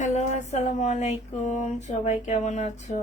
Hello, আসসালামু আলাইকুম। সবাই কেমন আছো?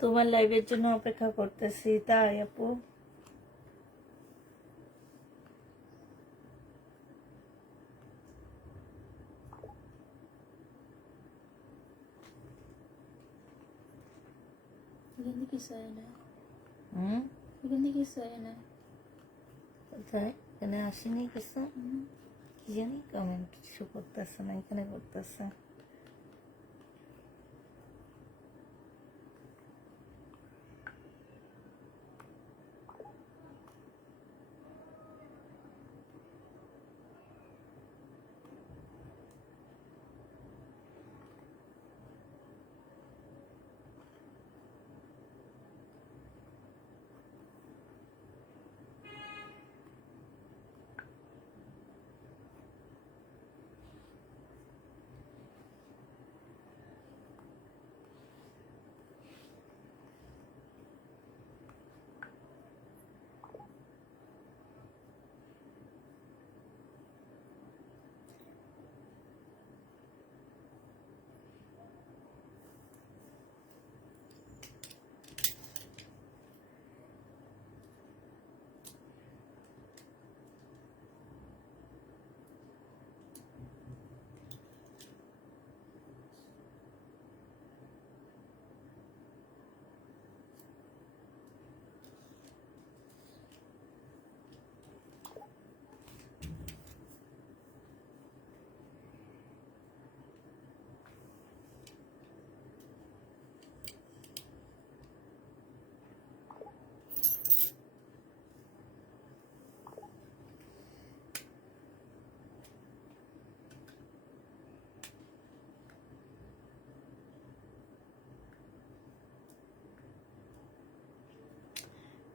তোমার লাইভের জন্য অপেক্ষা করতেছি, তাই আপু? এখানে কিছু হয় না। হুম, এখানে কিছু হয় না। কোথায়? এখানে আসেনি কিছু? কি জানি, কমেন্ট শো করতেছে না, এখানে করতেছে।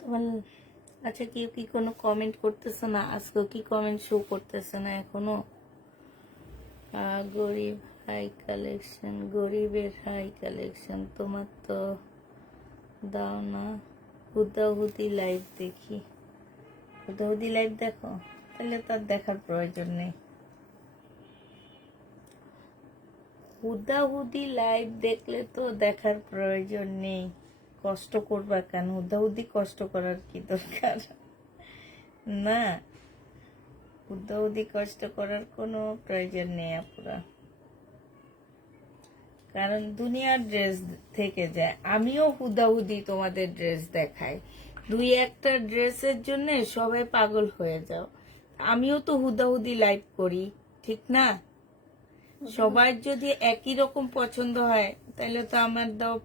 তোমার আচ্ছা, কেউ কি কোনো কমেন্ট করতেছে না? আজকেও কি কমেন্ট শো করতেছে না এখনো? গরিব হাই কালেকশন, গরিবের হাই কালেকশন। তোমার তো দাও না। হুদাহুদি লাইভ দেখি। হুদাহুদি লাইভ দেখো? তাহলে তার দেখার প্রয়োজন নেই। হুদাহুদি লাইভ দেখলে তো দেখার প্রয়োজন নেই। কষ্ট করবা কেন? হুদাহুদি কষ্ট করার কি দরকার? না, হুদাহুদি কষ্ট করার কোনো প্রয়োজন নেই আপুরা। কারণ দুনিয়ার ড্রেস থেকে যায়। আমিও হুদাহুদি তোমাদের ড্রেস দেখাই। দুই একটা ড্রেসের জন্য সবাই পাগল হয়ে যাও। আমিও তো হুদাহুদি লাইভ করি, ঠিক না? সবার যদি একই রকম পছন্দ হয় তাহলে তো আমার দেওয়া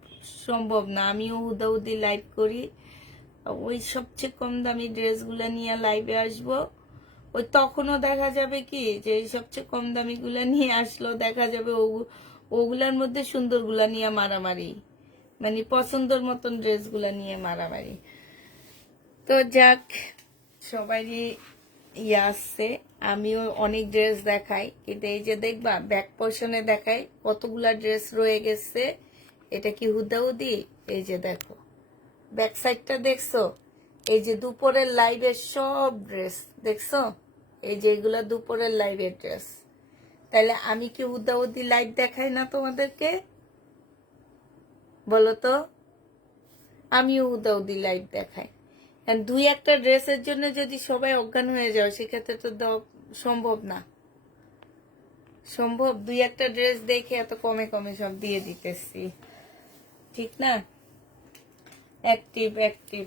সম্ভব না। আমিও হুদাহুদি লাইভ করি। ওই সবচেয়ে কম দামি ড্রেসগুলো নিয়ে লাইভে আসবো, ওই তখনও দেখা যাবে কি যে এই সবচেয়ে কম দামি গুলা নিয়ে আসলো, দেখা যাবে ওগুলার মধ্যে সুন্দর গুলা নিয়ে মারামারি, মানে পছন্দের মতন ড্রেস গুলা নিয়ে মারামারি। তো যাক, সবারই ইয়ে আসছে, আমিও অনেক ড্রেস দেখাই, কিন্তু এই যে দেখবা ব্যাক পোর্শনে দেখাই কতগুলা ড্রেস রয়ে গেছে। এটা কি হুদাহুদি? এই যে দেখো ব্যাক সাইডটা দেখছো, এই যে দুপুরের লাইভের সব ড্রেস দেখছো, এই যে এগুলা দুপুরের লাইভের ড্রেস। তাহলে আমি কি হুদাহুদি লাইভ দেখাই না তোমাদেরকে? বলো তো, আমিও হুদাহুদি লাইভ দেখাই। দুই একটা ড্রেসের জন্য যদি সবাই অজ্ঞান হয়ে যাও, সেক্ষেত্রে তো দেওয়া সম্ভব না। সম্ভব? দুই একটা ড্রেস দেখে এত কমে কমে সব দিয়ে দিতেছি, ঠিক না? Active active.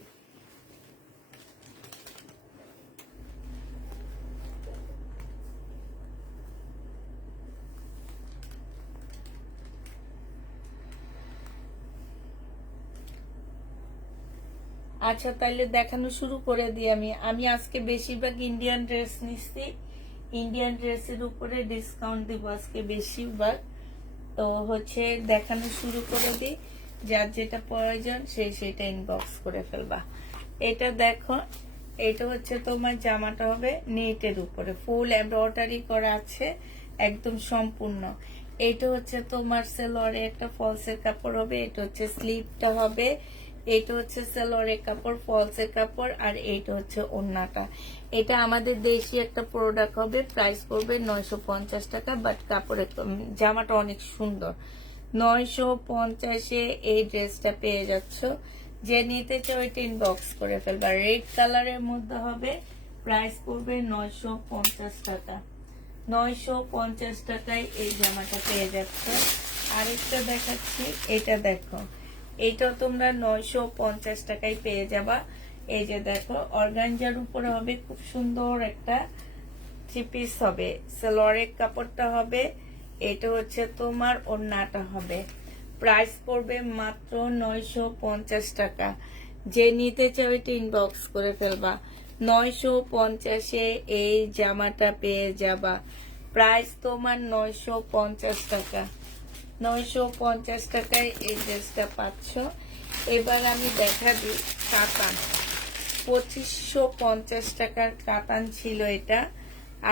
আচ্ছা তাইলে দেখানো শুরু করে দিই। আমি আজকে বেশিরভাগ ইন্ডিয়ান ড্রেস নিচ্ছি, ইন্ডিয়ান ড্রেসের উপরে ডিসকাউন্ট দিব আজকে বেশিরভাগ। তো হচ্ছে দেখানো শুরু করে দিই, যার যেটা প্রয়োজন সেটা ইনবক্স করে ফেলবা। এটা দেখো, এটা হচ্ছে তোমার জামাটা হবে নেটের উপরে, ফুল এমব্রয়ডারি করা আছে একদম সম্পূর্ণ। এটা হচ্ছে তোমার সেলোয়ারে একটা ফলসের কাপড় হবে, এটা হচ্ছে স্লিভটা হবে, এটা হচ্ছে সেলোয়ারের কাপড়, ফলসের কাপড়, আর এইটা হচ্ছে ওড়নাটা। এটা আমাদের দেশি একটা প্রোডাক্ট হবে, প্রাইস পড়বে 950 টাকা, বাট কাপড়ের জামাটা অনেক সুন্দর। 950-এ এই ড্রেসটা পেয়ে যাচ্ছ। যে নিতে চাও এটা ইনবক্স করে ফেলবা। রেড কালারের মধ্যে হবে, প্রাইস পড়বে 950 টাকা। 950 টাকায় এই জামাটা পেয়ে যাচ্ছ। আরেকটা দেখাচ্ছি, এটা দেখো, এইটাও তোমরা 950 টাকায় পেয়ে যাবা। এই যে দেখো, অর্গানজার উপরে হবে, খুব সুন্দর একটা থ্রি পিস হবে, সালোয়ারের কাপড়টা হবে, এটা হচ্ছে তোমার ওড়নাটা হবে। প্রাইস পড়বে মাত্র 950 টাকা। যে নিতে চাও এটা ইনবক্স করে ফেলবা। 950-এ এই জামাটা পেয়ে যাবা। প্রাইস তোমার 950 টাকা। 950 টাকায় এই ড্রেসটা পাচ্ছ। এবার আমি দেখা দিই কাতান। 2550 টাকার কাতান ছিল এটা,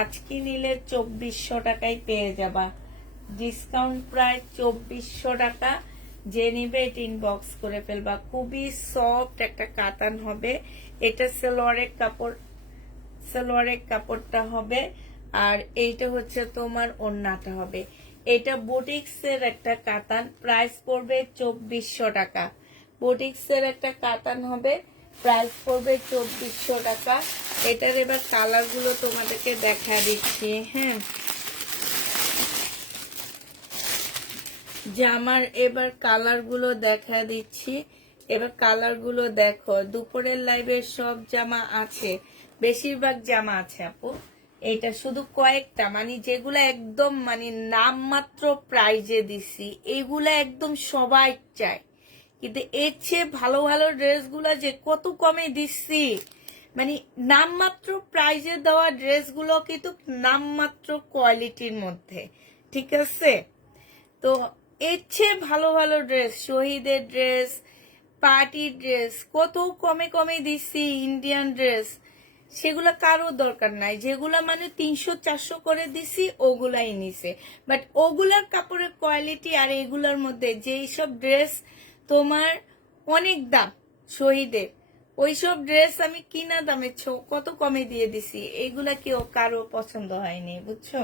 আজকে নিলে 2400 টাকায় পেয়ে যাবা। ডিসকাউন্ট প্রায় 2400 টাকা। যে নিবে এটা ইনবক্স করে ফেলবা। খুবই সফট একটা কাতান হবে। এটা সালোয়ারের কাপড়, সালোয়ারের কাপড়টা হবে, আর এইটা হচ্ছে তোমার ওড়নাটা হবে। এটা বুটিক্সের একটা কাতান, প্রাইস পড়বে 2400 টাকা। বুটিক্সের একটা কাতান হবে, প্রাইস পড়বে 2400 টাকা। এটার এবার কালার গুলো তোমাদেরকে দেখা দিচ্ছি। হ্যাঁ, জামার এবার কালার গুলো দেখা দিচ্ছি। এবার কালার গুলো দেখো, দুপুরের লাইভে সব জামা আছে, বেশিরভাগ জামা আছে আপু। এটা শুধু কয়েকটা, মানে যেগুলো একদম মানে নামমাত্র প্রাইজে দিছি, এগুলা একদম সবাই চায়। কিন্তু এর চেয়ে ভালো ভালো ড্রেসগুলা যে কত কমে দিচ্ছি, মানে নামমাত্র প্রাইজে দেওয়া ড্রেসগুলো কিন্তু নামমাত্র কোয়ালিটির মধ্যে, ঠিক আছে? তো এর চেয়ে ভালো ভালো ড্রেস, শহীদের ড্রেস, পার্টি ড্রেস কত কমে কমে দিচ্ছি, ইন্ডিয়ান ড্রেস, সেগুলা কারো দরকার নাই। যেগুলা মানে 300-400 করে দিছি ওগুলাই নিছে, বাট ওগুলার কাপড়ের কোয়ালিটি আর এগুলার মধ্যে যেই সব ড্রেস তোমার অনেক দাম শহীদের, ওইসব ড্রেস আমি কিনা দামে কত কমে দিয়ে দিছি, এগুলা কেউ কারো পছন্দ হয়নি, বুঝছো?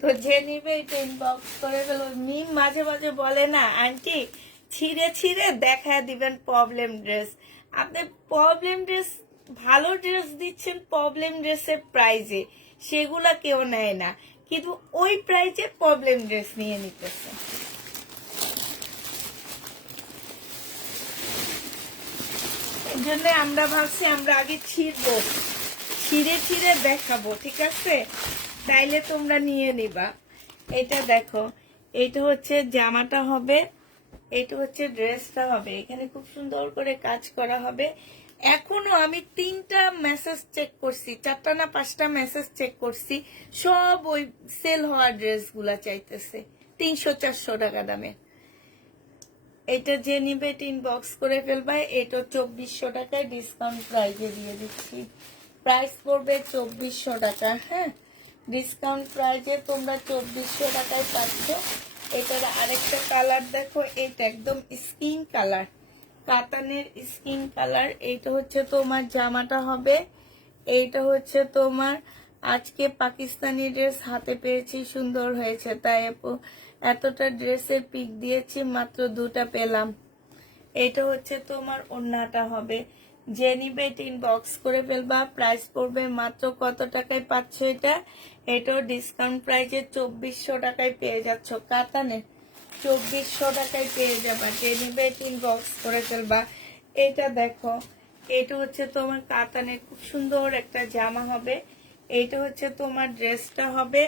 তো যে নিবে এটা ইনবক্স করে ফেলো। মিম মাঝে মাঝে বলে না, আন্টি ছিঁড়ে ছিঁড়ে দেখা দিবেন প্রবলেম ড্রেস। আপনি প্রবলেম ড্রেস, ভালো ড্রেস দিচ্ছেন প্রবলেম ড্রেসের প্রাইজে, সেগুলা কেউ নেয় না, কিন্তু ওই প্রাইজে প্রবলেম ড্রেস নিয়ে নিতেছে। এই জন্য আমরা ভাবছি আমরা আগে ছিঁড়বো, ছিঁড়ে ছিঁড়ে দেখাবো, ঠিক আছে? তাইলে তোমরা নিয়ে নিবা। এটা দেখো, এটা হচ্ছে জামাটা হবে, এটা হচ্ছে ড্রেসটা হবে। এখানে খুব সুন্দর করে কাজ করা হবে, এখনো আমি 3টা মেসেজ চেক করছি, 4টা না 5টা মেসেজ চেক করছি, সব ওই সেল হওয়া ড্রেসগুলা চাইতেছে 300-400 টাকা দামে। এটা যে নিবে ইনবক্স করে ফেলবা। এটা 2400 টাকায় ডিসকাউন্ট প্রাইজে দিয়ে দিচ্ছি। প্রাইস পড়বে 2400 টাকা। হ্যাঁ, ডিসকাউন্ট প্রাইজে তোমরা 2400 টাকায় পাচ্ছ। এটার আরেকটা কালার দেখো, এটা একদম স্কিন কালার, কাতানের স্কিন কালার। এইটা হচ্ছে তোমার জামাটা হবে, এইটা হচ্ছে তোমার আজকে পাকিস্তানি ড্রেস হাতে পেয়েছি, সুন্দর হয়েছে তাই এতটা ড্রেসের পিক দিয়েছি, মাত্র 2টা পেলাম। এটা হচ্ছে তোমার ওড়নাটা হবে। যে নিবে ইনবক্স করে ফেলবা। প্রাইস পড়বে মাত্র কত টাকায় পাচ্ছ এটা? এটাও ডিসকাউন্ট প্রাইসে 2400 টাকায় পেয়ে যাচ্ছ। কাতানের 2400 টাকায় পেয়ে যাবা। যে নিবে ইনবক্স করে ফেলবা। এটা দেখো, এটা হচ্ছে তোমার কাতানের খুব সুন্দর একটা জামা হবে। এইটা হচ্ছে তোমার ড্রেসটা হবে,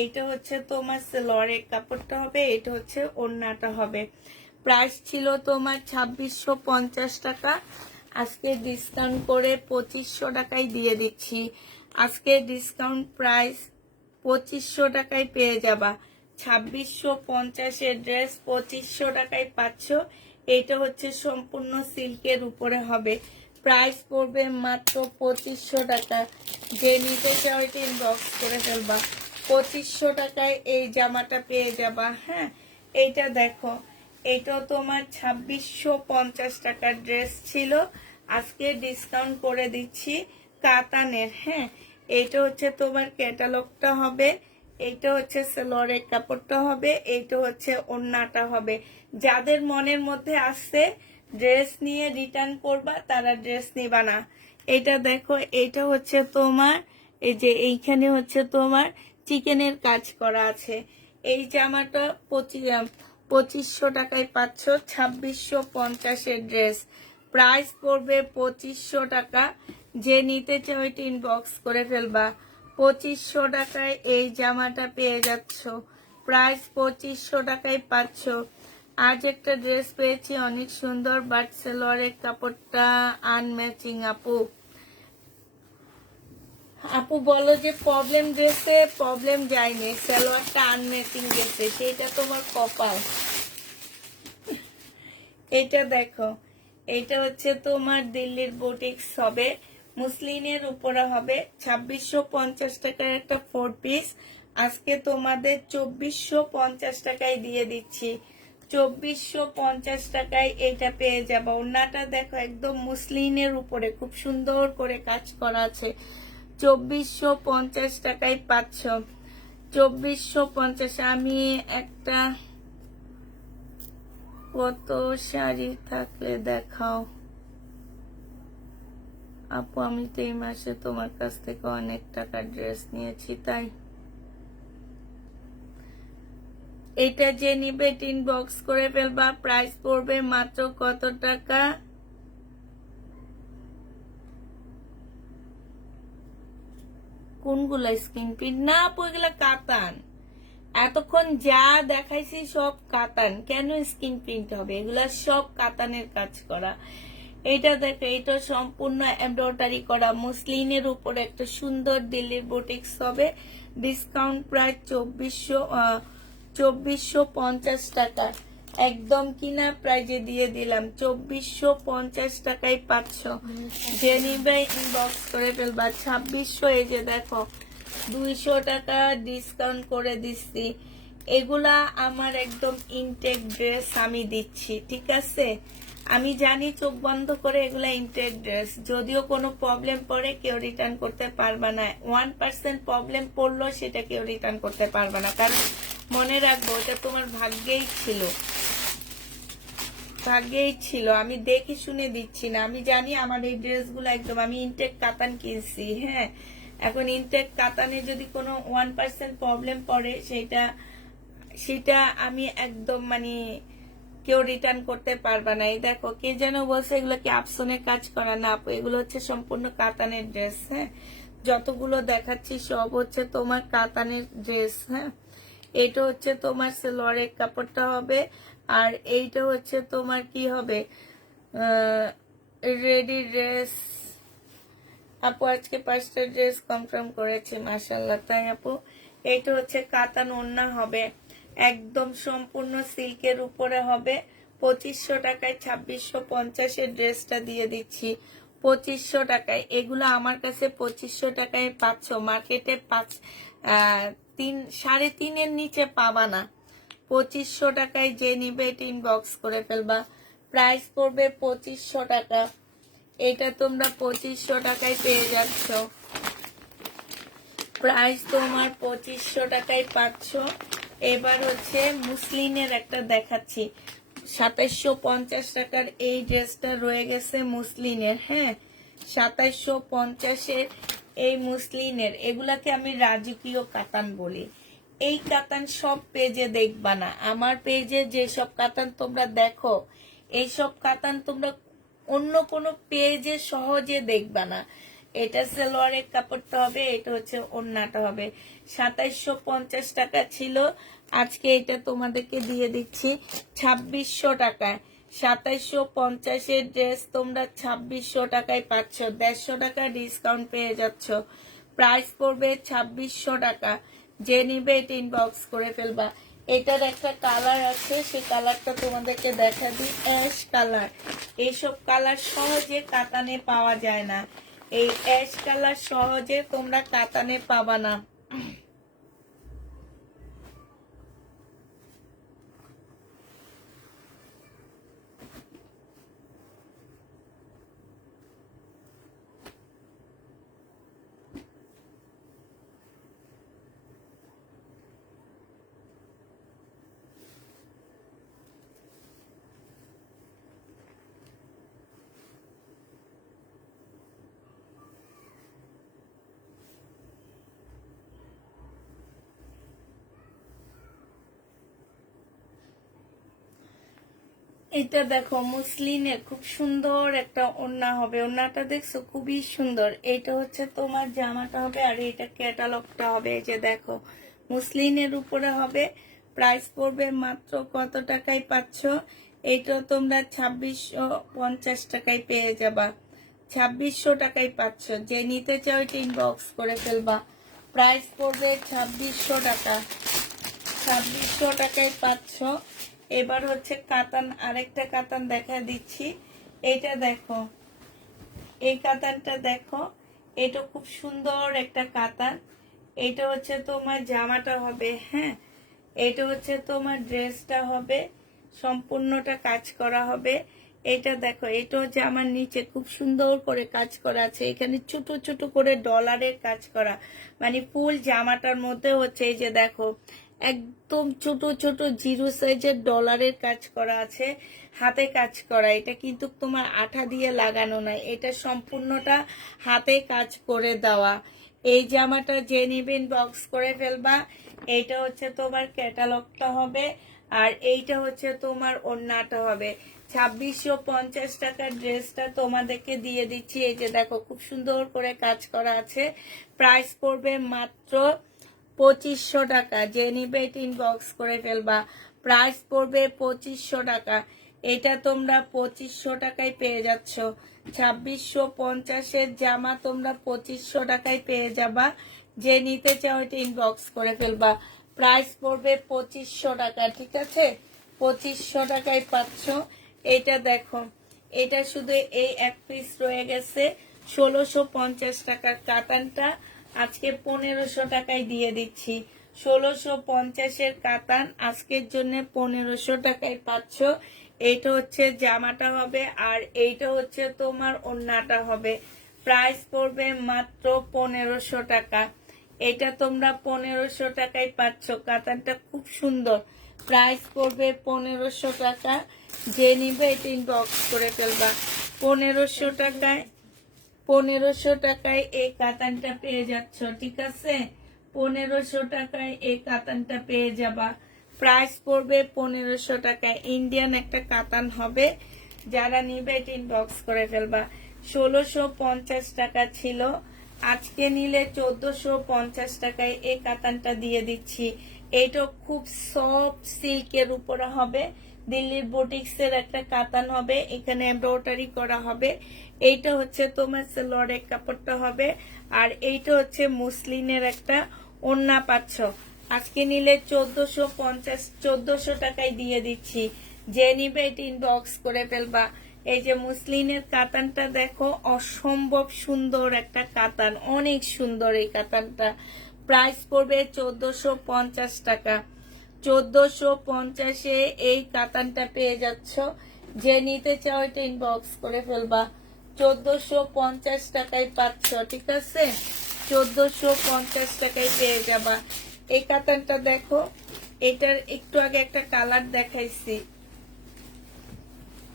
এইটা হচ্ছে তোমার সেলোয়ারের কাপড়টা হবে, এটা হচ্ছে ওড়নাটা হবে। প্রাইস ছিল তোমার 2650 টাকা, আজকে ডিসকাউন্ট করে 2500 টাকায় দিয়ে দিচ্ছি। আজকে ডিসকাউন্ট প্রাইস 2500 টাকায় পেয়ে যাবা। 2650-এর ড্রেস 2500 টাকায় পাচ্ছ। এটা হচ্ছে সম্পূর্ণ সিল্কের উপরে হবে। প্রাইস পড়বে মাত্র 2500 টাকা। যে নিতে চাও এটা ইনবক্স করে ফেলবা। 2500 টাকায় এই জামাটা পেয়ে যাবা। হ্যাঁ, এইটা দেখো, এটাও তোমার 2650 টাকার ড্রেস ছিল, আজকে ডিসকাউন্ট করে দিচ্ছি। কাতানের। হ্যাঁ, এইটা হচ্ছে তোমার ক্যাটালগটা হবে, এইটা হচ্ছে সেলোয়ারের কাপড়টা হবে, এইটা হচ্ছে ওড়নাটা হবে। যাদের মনের মধ্যে আসছে ড্রেস নিয়ে রিটার্ন করবা, তারা ড্রেস নিবা না। এটা দেখো, এইটা হচ্ছে তোমার, এই যে এইখানে হচ্ছে তোমার চিকেনের কাজ করা আছে। এই জামাটা 2500 টাকায় পাচ্ছ। 2650-এর ড্রেস, প্রাইস পড়বে 2500 টাকা। যে নিতে চাও এটা ইনবক্স করে ফেলবা। 2500 টাকায় এই জামাটা পেয়ে যাচ্ছ। প্রাইস 2500 টাকায় পাচ্ছ। আজ একটা ড্রেস পেয়েছি অনেক সুন্দর, বাট সেলোয়ারের কাপড়টা আনম্যাচিং। আপু বলো যে প্রবলেম ড্রেসে প্রবলেম যায়নি, সালোয়ারটা আনম্যাচিং গেছে, সেটা তোমার কপাল। এটা দেখো, এটা হচ্ছে তোমার দিল্লির বুটিক্স হবে, মুসলিনের উপরে হবে। 2650 টাকার একটা 4 পিস, আজকে তোমাদের 2450 টাকায় দিয়ে দিচ্ছি। 2450 টাকায় এটা পেয়ে যাবো। ওড়নাটা দেখো, একদম মুসলিনের উপরে খুব সুন্দর করে কাজ করা আছে। 2450 টাকায় পাচ্ছ। 2450। আমি একটা, কত শাড়ি থাকলে দেখাও আপু। আমি তো এই মাসে তোমার কাছ থেকে অনেক টাকার ড্রেস নিয়েছি, তাই। এটা যে নিবে ইনবক্স করে ফেলবা। প্রাইস পড়বে মাত্র কত টাকা? কোনগুলা স্কিন প্রিন্ট না আপু? এগুলা কাতান। এতক্ষণ যা দেখাইছি সব কাতান, কেন স্কিন প্রিন্ট হবে? এগুলা সব কাতানের কাজ করা। এটা দেখো, এটা সম্পূর্ণ এমব্রয়ডারি করা মুসলিনের উপরে একটা সুন্দর দিল্লির বুটিক্স হবে। ডিসকাউন্ট প্রায় 2450 টাকা, একদম কিনা প্রাইজে দিয়ে দিলাম। 2450 টাকায় পাচ্ছ। যে নিবে ইনবক্স করে ফেলবা। 2600, এই যে দেখো 200 টাকা ডিসকাউন্ট করে দিচ্ছি। এগুলা আমার একদম ইনটেক ড্রেস আমি দিচ্ছি, ঠিক আছে? আমি জানি চোখ বন্ধ করে এগুলা ইনটেক ড্রেস, যদিও কোনো প্রবলেম পড়ে কেউ রিটার্ন করতে পারবে না। 1% প্রবলেম পড়লো সেটা কেউ রিটার্ন করতে পারবে না, কারণ মনে রাখবো এটা তোমার ভাগ্যেই ছিল, ভাগ্যেই ছিল। আমি দেখে শুনে দিচ্ছি না, আমি জানি আমার এই ড্রেসগুলো একদম, আমি ইনটেক কাতান কিনছি। হ্যাঁ, এখন ইনটেক কাতানে যদি কোনো 1% প্রবলেম পড়ে সেটা আমি একদম মানে কেউ রিটার্ন করতে পারবে না। এই দেখো, কে যেন বলছে এগুলো কি আপসনের কাজ করা? না আপু, এগুলো হচ্ছে সম্পূর্ণ কাতানের ড্রেস। হ্যাঁ, যতগুলো দেখাচ্ছি সব হচ্ছে তোমার কাতানের ড্রেস। হ্যাঁ, এইটা হচ্ছে তোমার সেলোয়ারের কাপড়টা হবে, আর এইটা হচ্ছে তোমার কি হবে, রেডি ড্রেস আপু আজকে 5টা ড্রেস কনফার্ম করেছি, মাশাআল্লাহ। তাই আপু, এইটা হচ্ছে কাতান ওড়না হবে, একদম সম্পূর্ণ সিল্কের উপরে হবে। 2500 টাকায় 2650 ড্রেসটা দিয়ে দিচ্ছি, 2500 টাকায়। এগুলো আমার কাছে 2500 টাকায় পাচ্ছ, মার্কেটে 3.5 নিচে পাবা না। 2500 টাকায় যে নিবে এটা ইনবক্স করে ফেলবা। প্রাইস পড়বে 2500 টাকা। এটা তোমরা 2500 টাকায় পেয়ে যাচ্ছ, প্রাইস তোমার 2500 টাকায় পাচ্ছ। এবার হচ্ছে মুসলিনের একটা দেখাচ্ছি, 2750 টাকার এই ড্রেসটা রয়ে গেছে মুসলিনের। হ্যাঁ, 2750 এই মুসলিনের। এগুলাকে আমি রাজকীয় কাতান বলি। এই কাতান সব পেজে দেখবা না, আমার পেজে যেসব কাতান তোমরা দেখো, এইসব কাতান তোমরা অন্য কোনো পেজে সহজে দেখবা না। এটা সালোয়ারের কাপড়টা হবে, এটা হচ্ছে ওড়নাটা হবে। 2750 টাকা ছিল, আজকে এটা তোমাদেরকে দিয়ে দিচ্ছি 2600 টাকায়। 2750 ড্রেস তোমরা 2600 টাকায় পাচ্ছ, 150 টাকা ডিসকাউন্ট পেয়ে যাচ্ছ। প্রাইস পড়বে 2600 টাকা। যে নিবে এটা ইনবক্স করে ফেলবা। এটার একটা কালার আছে, সেই কালারটা তোমাদেরকে দেখা দিই, অ্যাশ কালার। এইসব কালার সহজে কাতানে পাওয়া যায় না, এই অ্যাশ কালার সহজে তোমরা কাতানে পাবা না। এটা দেখো মুসলিনের খুব সুন্দর একটা ওড়না হবে, ওড়নাটা দেখছো খুবই সুন্দর। এটা হচ্ছে তোমার জামাটা হবে, আর এটা ক্যাটালগটা হবে। এই যে দেখো মুসলিনের উপরে হবে, প্রাইস পড়বে মাত্র কত টাকায় পাচ্ছ? এইটা তোমরা 2650 টাকায় পেয়ে যাবা, 2600 টাকায় পাচ্ছ। যে নিতে চাও এটা ইনবক্স করে ফেলবা। প্রাইস পড়বে 2600 টাকা, 2600 টাকায় পাচ্ছ। এবার হচ্ছে কাতান, আরেকটা কাতান দেখা দিচ্ছি। এটা দেখো, এই কাতানটা দেখো, এটা খুব সুন্দর একটা কাতান। এটা হচ্ছে তোমার জামাটা হবে। হ্যাঁ, এটা হচ্ছে তোমার ড্রেসটা হবে, সম্পূর্ণটা কাজ করা হবে। এটা দেখো, এটাও জামার নিচে খুব সুন্দর করে কাজ করা আছে, এখানে ছোট ছোট করে ডলারের কাজ করা, মানে ফুল জামাটার মধ্যে হচ্ছে এই যে দেখো একদম ছোট ছোট জিরো সাইজের ডলারের কাজ করা আছে, হাতে কাজ করা। এটা কিন্তু তোমার আঠা দিয়ে লাগানো নাই, এটা সম্পূর্ণটা হাতে কাজ করে দেওয়া। এই জামাটা যে নিবেন বক্স করে ফেলবা। এইটা হচ্ছে তোমার ক্যাটালগটা হবে, আর এইটা হচ্ছে তোমার ওড়নাটা হবে। 2650 টাকার ড্রেসটা তোমাদেরকে দিয়ে দিচ্ছি। এই যে দেখো খুব সুন্দর করে কাজ করা আছে, প্রাইস পড়বে মাত্র 2500 টাকা। যে নিবে এটা ইনবক্স করে ফেলবা। প্রাইস পড়বে 2500 টাকা। এটা তোমরা 2500 টাকায় পেয়ে যাচ্ছ। 2650 জামা তোমরা 2500 টাকায় পেয়ে যাবা। যে নিতে চাও এটা ইনবক্স করে ফেলবা। প্রাইস পড়বে 2500 টাকা, ঠিক আছে? 2500 টাকায় পাচ্ছ। এটা দেখো, এটা শুধু এই এক পিস রয়ে গেছে। 1650 টাকার কাতানটা আজকে 1500 টাকায় দিয়ে দিচ্ছি। 1650 কাতান আজকের জন্য 1500 টাকায় পাচ্ছ। এইটা হচ্ছে জামাটা হবে, আর এইটা হচ্ছে তোমার ওড়নাটা হবে। প্রাইস পড়বে মাত্র 1500 টাকা। এটা তোমরা 1500 টাকায় পাচ্ছ। কাতানটা খুব সুন্দর, প্রাইস পড়বে 1500 টাকা। যে নিবে এটা ইনবক্স করে ফেলবা। 1500 টাকায়, 1500 টাকায় এই কাতানটা পেয়ে যাচ্ছ, ঠিক আছে? 1500 টাকায় এই কাতানটা পেয়ে যাবা। প্রাইস পড়বে 1500 টাকায়। ইন্ডিয়ান একটা কাতান হবে, যারা নিবে এটা ইনবক্স করে ফেলবা। 1650 টাকা ছিল, আজকে নিলে 1450 টাকায় এই কাতানটা দিয়ে দিচ্ছি। এইটা খুব সফট সিল্কের উপরে হবে, দিল্লির বুটিক্সের একটা কাতান হবে, এখানে এমব্রয়ডারি করা হবে। এইটা হচ্ছে তোমার সালোয়ারের কাপড়টা হবে, আর এইটা হচ্ছে মুসলিনের একটা ওড়না পাচ্ছ। আজকে নিলে 1450 টাকায় দিয়ে দিচ্ছি। যে নিবে এটা ইনবক্স করে ফেলবা। এই যে মুসলিনের কাতানটা দেখো, অসম্ভব সুন্দর একটা কাতান, অনেক সুন্দর এই কাতানটা। প্রাইস পড়বে 1450 টাকা। 1450-এ এই কাতানটা পেয়ে যাচ্ছ। যে নিতে চাও এটা ইনবক্স করে ফেলবা। 1450 টাকায় পাচ্ছ, ঠিক আছে? 1450 টাকায় পেয়ে যাবা। এই কাতানটা দেখো, এটার একটু আগে একটা কালার দেখাইছি।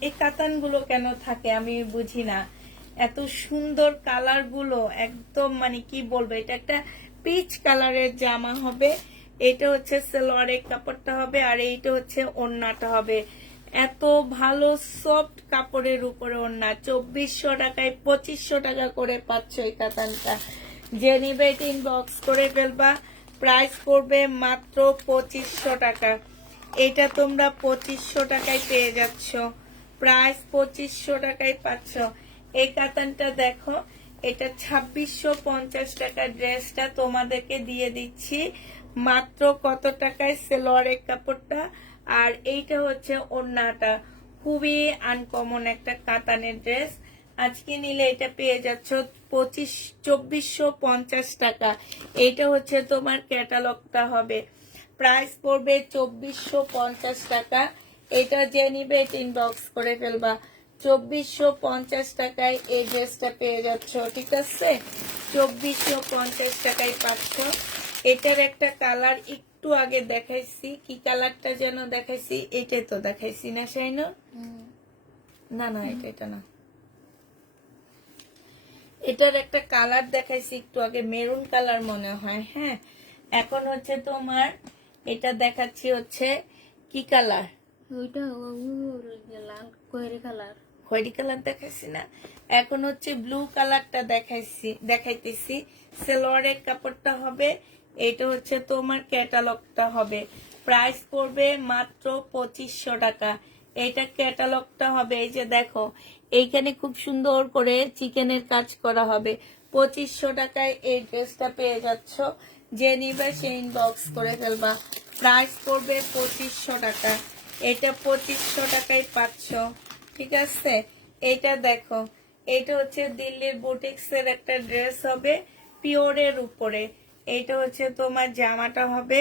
এই কাতানগুলো কেন থাকে আমি বুঝি না, এত সুন্দর কালার গুলো, একদম মানে কি বলবো, এটা একটা পিচ কালারের জামা হবে। এটা হচ্ছে সালোয়ারের কাপড়টা হবে, আর এইটা হচ্ছে ওড়নাটা হবে। এত ভালো সফট কাপড়ের উপরে ওড়না। 2400 টাকায় 2500 টাকা করে পাচ্ছ এই কাতানটা। যে নিবে এটা ইনবক্স করে ফেলবা। প্রাইস পড়বে মাত্র 2500 টাকা। এটা তোমরা 2500 টাকায় পেয়ে যাচ্ছ। প্রাইস 2500 টাকায় পাচ্ছ। এই কাতানটা দেখো, এটা 2650 টাকার ড্রেসটা তোমাদেরকে দিয়ে দিচ্ছি মাত্র কত টাকায়? সালোয়ারের কাপড়টা আর এইটা হচ্ছে ওড়নাটা। খুবই আনকমন একটা কাতানের ড্রেস। আজকে নিলে এটা পেয়ে যাচ্ছ 2450 টাকা। এইটা হচ্ছে তোমার ক্যাটালগটা হবে। প্রাইস পড়বে 2450 টাকা। এটা যে নিবে এটা ইনবক্স করে ফেলবা। 2450 টাকায় এই ড্রেসটা পেয়ে যাচ্ছ, ঠিক আছে? 2450 টাকায় পাচ্ছ। এটার একটা কালার একটু আগে দেখাইছি, কি কালারটা যেন দেখাইছি, এটাই তো দেখাইছি না শাইনো? না না, এটা না। এটার একটা কালার দেখাইছি একটু আগে, মেরুন কালার মনে হয়। হ্যাঁ, এখন হচ্ছে তোমার এটা দেখাচ্ছি হচ্ছে কি কালার? ওইটা লাল খয়েরি কালার। খয়েরি কালার দেখাইছি না, এখন হচ্ছে ব্লু কালারটা দেখাইতেছি। সালোয়ারের কাপড়টা হবে, এটা হচ্ছে তোমার ক্যাটালগটা হবে। প্রাইস পড়বে মাত্র 2500 টাকা। এটা ক্যাটালগটা হবে। এই যে দেখো, এইখানে খুব সুন্দর করে চিকেনের কাজ করা হবে। 2500 টাকায় এই ড্রেসটা পেয়ে যাচ্ছ। যে নিবে সে ইনবক্স করে ফেলবা। প্রাইস পড়বে 2500 টাকা। এটা 2500 টাকায় পাচ্ছ, ঠিক আছে? এটা দেখো, এটা হচ্ছে দিল্লির বুটিক্সের একটা ড্রেস হবে পিওরের উপরে। এটা হচ্ছে তোমার জামাটা হবে,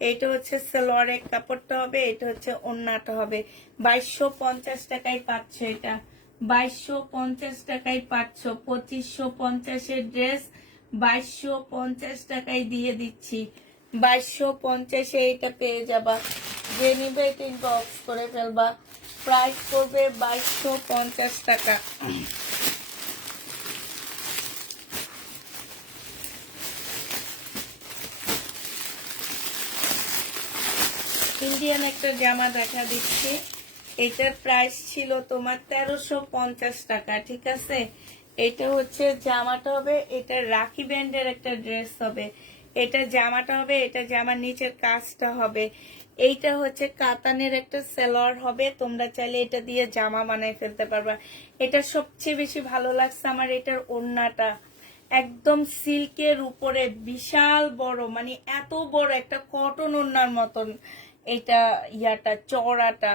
এটা হচ্ছে সালোয়ারের কাপড়টা হবে, এটা হচ্ছে ওড়নাটা হবে। 2250 টাকায় পাচ্ছ এটা। 2250 টাকায় পাচ্ছ। 2550-এর ড্রেস 2250 টাকায় দিয়ে দিচ্ছি। 2250-এ এটা পেয়ে যাবা। যে নিবে এটা ইনবক্স করে ফেলবা। প্রাইস করবে 2250 টাকা। ইন্ডিয়ান একটা জামা দেখা দিচ্ছি। এটার প্রাইস ছিল তোমার 1350 টাকা, ঠিক আছে? এটা হচ্ছে জামাটা হবে, এটা রাখি ব্যান্ডের একটা ড্রেস হবে। এটা জামাটা হবে, এটা জামার নিচের কাজটা হবে। এইটা হচ্ছে কাতানের একটা সালোয়ার হবে। তোমরা চাইলে এটা দিয়ে জামা বানাই ফেলতে পারবা। এটা সবচেয়ে বেশি ভালো লাগছে আমার এটার ওড়নাটা, একদম সিল্কের উপরে বিশাল বড়, মানে এত বড় একটা কটন ওড়নার মতন এটা ইয়াটা চওড়াটা।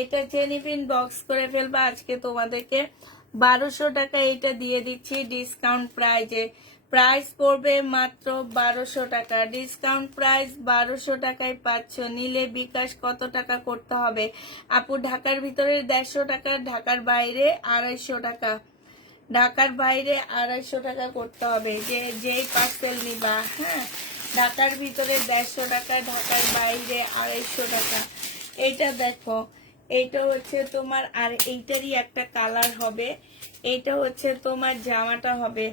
এটা জেনিফিন বক্স করে ফেলবা। আজকে তোমাদেরকে 1200 টাকা এটা দিয়ে দিচ্ছি ডিসকাউন্ট প্রাইজে। প্রাইস পড়বে মাত্র 1200 টাকা। ডিসকাউন্ট প্রাইস 1200 টাকায় পাচ্ছ। নিলে বিকাশ কত টাকা করতে হবে আপু? ঢাকার ভিতরে 150 টাকা, ঢাকার বাইরে 250 টাকা। ঢাকার বাইরে 250 টাকা করতে হবে যেই পার্সেল নিবা। হ্যাঁ, ঢাকার ভিতরে 150 টাকা, ঢাকার বাইরে 250 টাকা। এইটা দেখো, এইটা হচ্ছে তোমার, আর এইটারই একটা কালার হবে। এইটা হচ্ছে তোমার জামাটা হবে,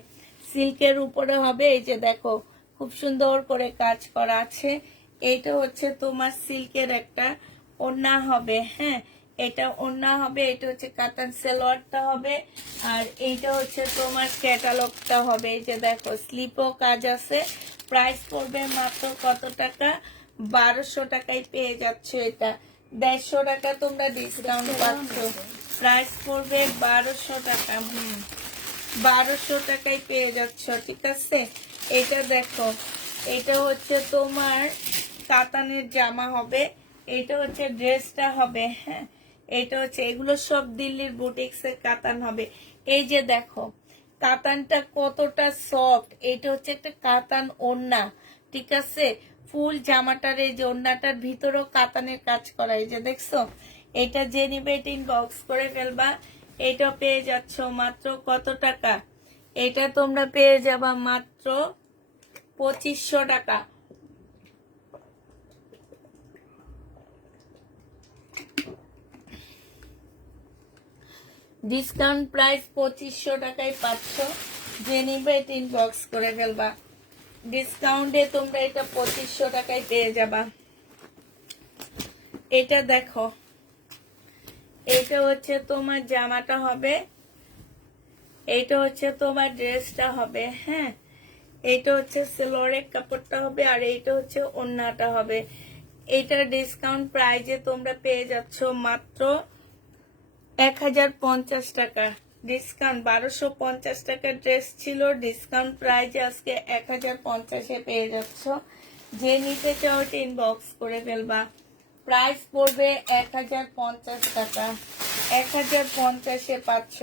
সিল্কের উপরে হবে। এই যে দেখো, খুব সুন্দর করে কাজ করা আছে। এইটা হচ্ছে তোমার সিল্কের একটা ওড়না হবে। হ্যাঁ, এটা ওড়না হবে, এটা হচ্ছে কাতান সালোয়ারটা হবে, আর এইটা হচ্ছে তোমার ক্যাটালগটা হবে। এই যে দেখো, স্লিপও কাজ আছে। প্রাইস পড়বে মাত্র কত টাকা? 1200 টাকায় পেয়ে যাচ্ছে এটা। 150 টাকা তোমরা ডিসকাউন্ট পাচ্ছ। প্রাইস পড়বে 1200 টাকা। 1200 টাকায় পেয়ে যাচ্ছ, ঠিক আছে। এটা দেখো, এটা হচ্ছে তোমার কাতানের জামা হবে, এটা হচ্ছে ড্রেসটা হবে। হ্যাঁ, এটা হচ্ছে, এগুলো সব দিল্লির বুটিক্সের কাতান হবে। এই যে দেখো কাতানটা কতটা সফট, এটা হচ্ছে একটা কাতান ওড়না, ঠিক আছে। ফুল জামাটার এই যে ওড়নাটার ভিতরেও কাতানের কাজ করা, এই যে দেখছো। এটা যে নিবে এটা ইনবক্স করে ফেলবা। এটা পেয়ে যাচ্ছ মাত্র কত টাকা? এটা তোমরা পেয়ে যাবা মাত্র 2500 টাকা। ডিসকাউন্ট প্রাইস 2500 টাকায় পাচ্ছ। যে নিবে এটা ইনবক্স করে ফেলবা। ডিসকাউন্টে তোমরা এটা 2500 টাকায় পেয়ে যাবা। এটা দেখো, এটা হচ্ছে তোমার জামাটা হবে, এটা হচ্ছে তোমার ড্রেসটা হবে। হ্যাঁ, এটা হচ্ছে সেলোয়ারের কাপড়টা হবে, আর এইটা হচ্ছে ওড়নাটা হবে। এটার ডিসকাউন্ট প্রাইজে তোমরা পেয়ে যাচ্ছ মাত্র 1050 টাকা। ডিসকাউন্ট 1250 টাকার ড্রেস ছিল, ডিসকাউন্ট প্রাইজে আজকে 1050-এ পেয়ে যাচ্ছ। যে নিতে চাও ওটা ইনবক্স করে ফেলবা। প্রাইস পড়বে 1050 টাকা। 1050-এ পাচ্ছ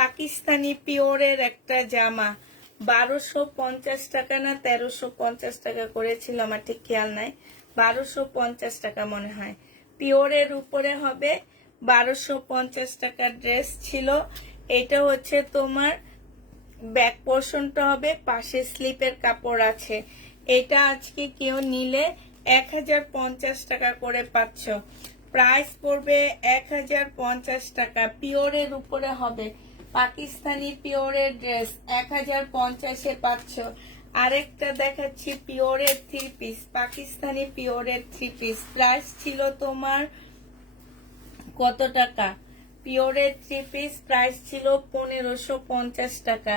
পাকিস্তানি পিওরের একটা জামা। 1250 টাকা না 1350 টাকা করেছিল, আমার ঠিক খেয়াল নাই। 1250 টাকা মনে হয়। পিওরের উপরে হবে, 1250 টাকার ড্রেস ছিল। এটা হচ্ছে তোমার ব্যাক পোর্শনটা হবে, পাশে স্লিপের কাপড় আছে। এটা আজকে কেউ নিলে 1050 টাকা করে পাচ্ছ। প্রাইস পড়বে 1050 টাকা। পিওরের উপরে হবে, পাকিস্তানি পিওরের ড্রেস 1050-এ পাচ্ছ। আরেকটা দেখাচ্ছি পিওরের 3 পিস, পাকিস্তানি পিওরের 3 পিস। প্রাইস ছিল তোমার কত টাকা? পিওরের 3 পিস প্রাইস ছিল 1550 টাকা।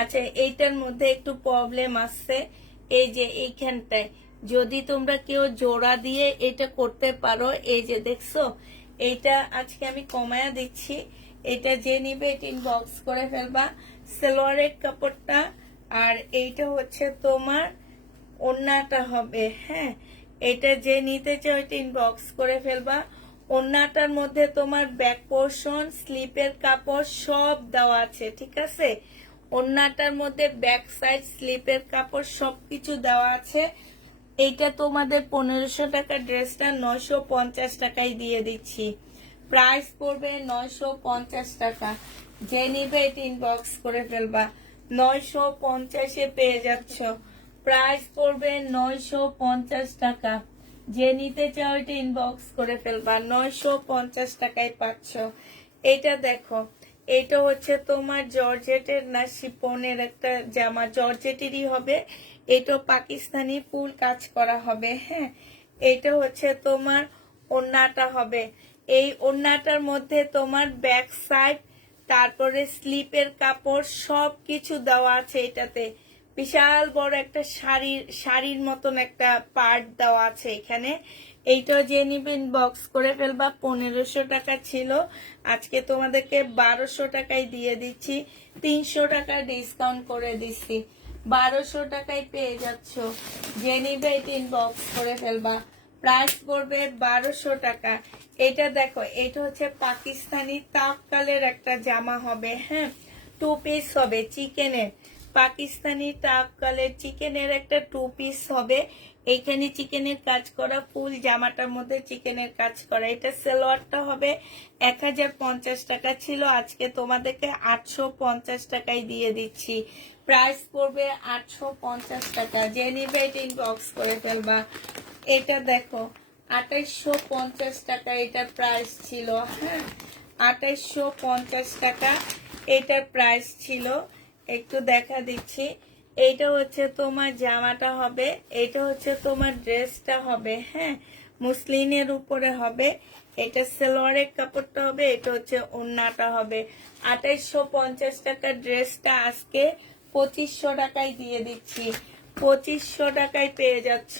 আচ্ছা, এইটার মধ্যে একটু প্রবলেম আসছে, এই যে এইখানটায় যদি তোমরা কেউ জোড়া দিয়ে এটা করতে পারো, এই যে দেখছো, এইটা আজকে আমি কমায়া দিচ্ছি। এটা যে নিবে এটা ইনবক্স করে ফেলবা। সালোয়ারের কাপড়টা, আর এইটা হচ্ছে তোমার ওড়নাটা হবে। হ্যাঁ, এটা যে নিতে চাও এটা ইনবক্স করে ফেলবা। ওড়নাটার মধ্যে তোমার ব্যাক পোর্শন, স্লিপের কাপড় সব দেওয়া আছে, ঠিক আছে। ওড়নাটার মধ্যে ব্যাক সাইড, স্লিপের কাপড় সবকিছু দেওয়া আছে। এইটা তোমাদের 1500 টাকা ড্রেসটা 950 টাকায় দিয়ে দিচ্ছি। প্রাইস পড়বে 950 টাকা। যে নিবে এটা ইনবক্স করে ফেলবা। 950-এ পেয়ে যাচ্ছ। প্রাইস পড়বে 950 টাকা। যে নিতে চাও এটা ইনবক্স করে ফেলবা। 950 টাকায় পাচ্ছ। এটা দেখো, এটা হচ্ছে তোমার জর্জেটের না শিপনের একটা জামা, জর্জেটেরই হবে। এটা পাকিস্তানি ফুল কাজ করা হবে। হ্যাঁ, এটা হচ্ছে তোমার ওড়নাটা হবে। এই ওড়নাটার মধ্যে তোমার ব্যাক সাইড, তারপরে স্লিপের কাপড় সব কিছু দেওয়া আছে। এটাতে বিশাল বড় একটা শাড়ির মতন একটা পার্ট দেওয়া আছে এখানে। এইটাও যে নিবেন বক্স করে ফেলবা। 1500 টাকা ছিল, আজকে তোমাদেরকে 1200 টাকায় দিয়ে দিচ্ছি। 300 টাকা ডিসকাউন্ট করে দিচ্ছি। 1200 টাকায় পেয়ে যাচ্ছ। যে নিবে এটা ইনবক্স করে ফেলবা। প্রাইস পড়বে 1200 টাকা। এটা দেখো, এটা হচ্ছে পাকিস্তানি তাওয়াক্কালের একটা জামা হবে। হ্যাঁ, 2 পিস হবে চিকেনের, পাকিস্তানি তাওয়াক্কালের চিকেনের একটা 2 পিস হবে। এইখানে চিকেনের কাজ করা, ফুল জামাটার মধ্যে চিকেনের কাজ করা। এটা সালোয়ারটা হবে 1050 টাকা ছিল, আজকে তোমাদেরকে 850 টাকায় দিয়ে দিচ্ছি। প্রাইস পড়বে 850 টাকা। যে নিবে এটা ইনবক্স করে ফেলবা। এটা দেখো 2850 টাকা এটার প্রাইস ছিল। হ্যাঁ, 2850 টাকা এটার প্রাইস ছিল। একটু দেখা দিচ্ছি। এইটা হচ্ছে তোমার জামাটা হবে, এটা হচ্ছে তোমার ড্রেসটা হবে। হ্যাঁ, মুসলিনের উপরে হবে। এটা সালোয়ারের কাপড়টা হবে, এটা হচ্ছে ওড়নাটা হবে। 2850 টাকার ড্রেসটা আজকে 2500 টাকায় দিয়ে দিচ্ছি। 2500 টাকায় পেয়ে যাচ্ছ।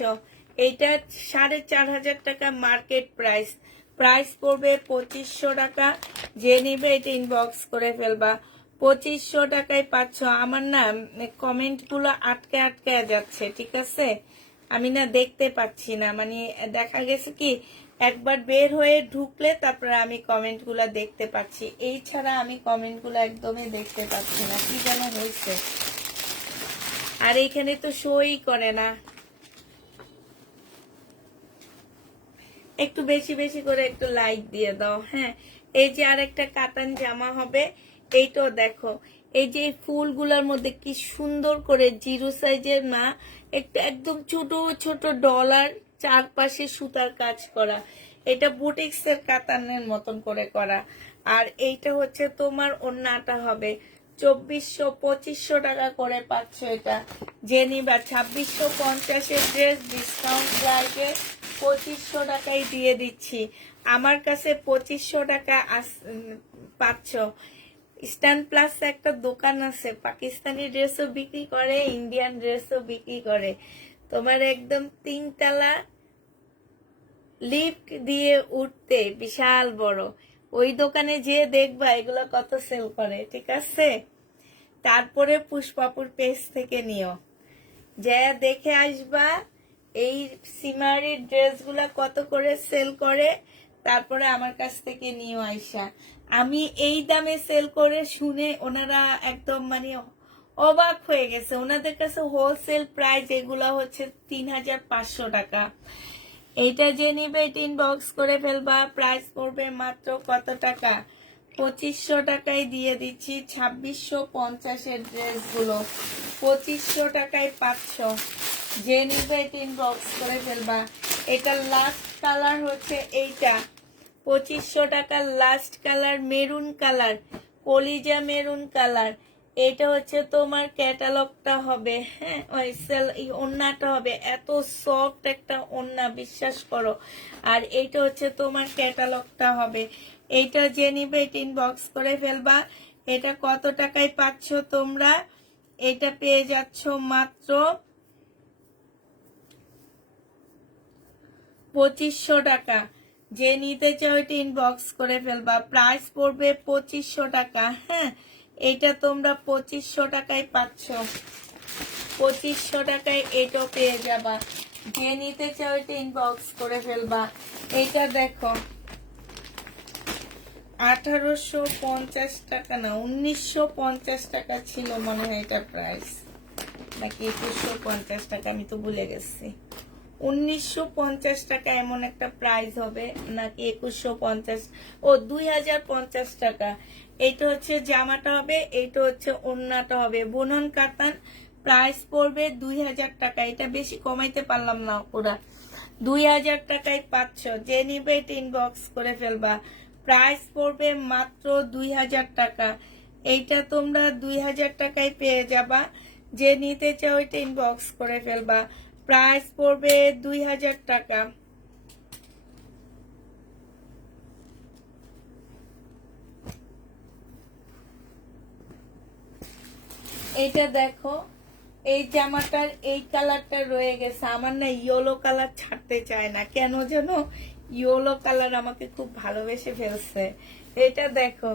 এইটা 4500 টাকা মার্কেট প্রাইস। প্রাইস পড়বে 2500 টাকা। যে নিবে এটা ইনবক্স করে ফেলবা। 2500 টাকায় পাচ্ছ। আমার না কমেন্টগুলো আটকে আটকে যাচ্ছে, ঠিক আছে? আমি না দেখতে পাচ্ছি না, মানে দেখা গেছে কি একবার বের হয়ে ঢুকলে তারপরে আমি কমেন্টগুলো দেখতে পাচ্ছি, এই ছাড়া আমি কমেন্টগুলো একদমই দেখতে পাচ্ছি না, কি যেন হয়েছে। আর এইখানে তো শোই করে না। একটু বেশি বেশি করে একটু লাইক দিয়ে দাও। হ্যাঁ, এই যে আরেকটা কাতান জামা হবে, এইটাও দেখো। এই যে ফুলগুলোর মধ্যে কি সুন্দর করে জিরো সাইজের না, একটু একদম ছোট ছোট ডলার চারপাশে সুতার কাজ করা। এটা বুটিক্সের কাতানের মতন করে করা। আর এইটা হচ্ছে তোমার ওড়নাটা হবে 2400-2500 টাকা করে পাচ্ছ। এটা যে নিবা 2650-এর ড্রেস ডিসকাউন্ট প্রাইসে 2500 টাকায় দিয়ে দিচ্ছি। আমার কাছে 2500 টাকা পাচ্ছ। স্ট্যান্ড প্লাস একটা দোকান আছে, পাকিস্তানি ড্রেসও বিক্রি করে, ইন্ডিয়ান ড্রেসও বিক্রি করে। তোমার একদম 3 তলা লিফট দিয়ে উঠতে বিশাল বড়। ওই দোকানে যেয়ে দেখবা এগুলো কত সেল করে, ঠিক আছে? তারপরে পুষ্পাপুর পেজ থেকে নিও, যা দেখে আসবা এই সিমারির ড্রেসগুলা কত করে সেল করে, তারপরে আমার কাছ থেকে নিও আইসা। আমি এই দামে সেল করে শুনে ওনারা একদম মানে অবাক হয়ে গেছে। ওনাদের কাছে হোলসেল প্রাইস এগুলা হচ্ছে 3500 টাকা। এইটা যে নিবে এটা ইনবক্স করে ফেলবা। প্রাইস পড়বে মাত্র কত টাকা? 2500 টাকায় দিয়ে দিচ্ছি 2650-এর ড্রেসগুলো 2500 টাকায় পাচ্ছ। যে নিবে এটা ইনবক্স করে ফেলবা। এটা লাস্ট কালার হচ্ছে এইটা 2500 টাকার লাস্ট কালার মেরুন কালার, কলিজা মেরুন কালার। এটা হচ্ছে তোমার ক্যাটালগটা হবে। হ্যাঁ, ওই সেল এই ওড়নাটা হবে এত সফট একটা ওড়না, বিশ্বাস করো। আর এইটা হচ্ছে তোমার ক্যাটালগটা হবে। এইটা যে নিবে এটা ইনবক্স করে ফেলবা। এটা কত টাকায় পাচ্ছ তোমরা? এটা পেয়ে যাচ্ছ মাত্র 2500 টাকা। যে নিতে চাও এটা ইনবক্স করে ফেলবা। প্রাইস পড়বে 2500 টাকা। হ্যাঁ, এটা তোমরা 2500 টাকায় পাচ্ছ। 2500 টাকায় এটাও পেয়ে যাবা। যে নিতে চাও এটা ইনবক্স করে ফেলবা। এটা দেখো 1850 টাকা না 1950 টাকা ছিল মনে হয় এটা প্রাইস, নাকি 2150 টাকা, আমি তো ভুলে গেছি। 1950 টাকা এমন একটা প্রাইস হবে, নাকি 2150, ও 2050 টাকা। এইটা হচ্ছে জামাটা হবে, এইটা হচ্ছে ওড়নাটা হবে বুনন কাতান। প্রাইস পড়বে 2000 টাকা। এটা বেশি কমাইতে পারলাম না ওরা। 2000 টাকায় পাচ্ছ। যে নিবে এটা ইনবক্স করে ফেলবা। প্রাইস পড়বে মাত্র 2000 টাকা। এইটা তোমরা 2000 টাকায় পেয়ে যাবা। যে নিতে চাও এটা ইনবক্স করে ফেলবা। প্রাইস পড়বে 2000 টাকা। এইটা দেখো, এই জামাটার এই কালারটা রয়ে গেছে। আমার না ইয়েলো কালার ছাড়তে চায় না কেন যেন, ইয়েলো কালার আমাকে খুব ভালোবেসে ফেলছে। এটা দেখো,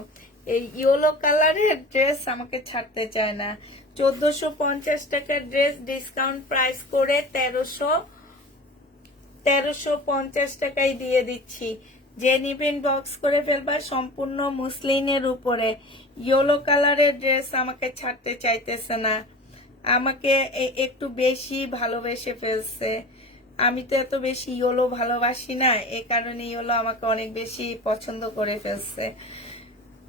এই ইয়েলো কালারের ড্রেস আমাকে ছাড়তে চায় না। 1450 টাকার ড্রেস ডিসকাউন্ট প্রাইস করে 1350 টাকায় দিয়ে দিচ্ছি। যে নিবেন বক্স করে ফেলবা। সম্পূর্ণ মুসলিনের উপরে ইয়েলো কালারের ড্রেস আমাকে ছাড়তে চাইতেছে না, আমাকে একটু বেশি ভালোবেসে ফেলছে। আমি তো এত বেশি ইয়েলো ভালোবাসি না, এই কারণে ইয়েলো আমাকে অনেক বেশি পছন্দ করে ফেলছে।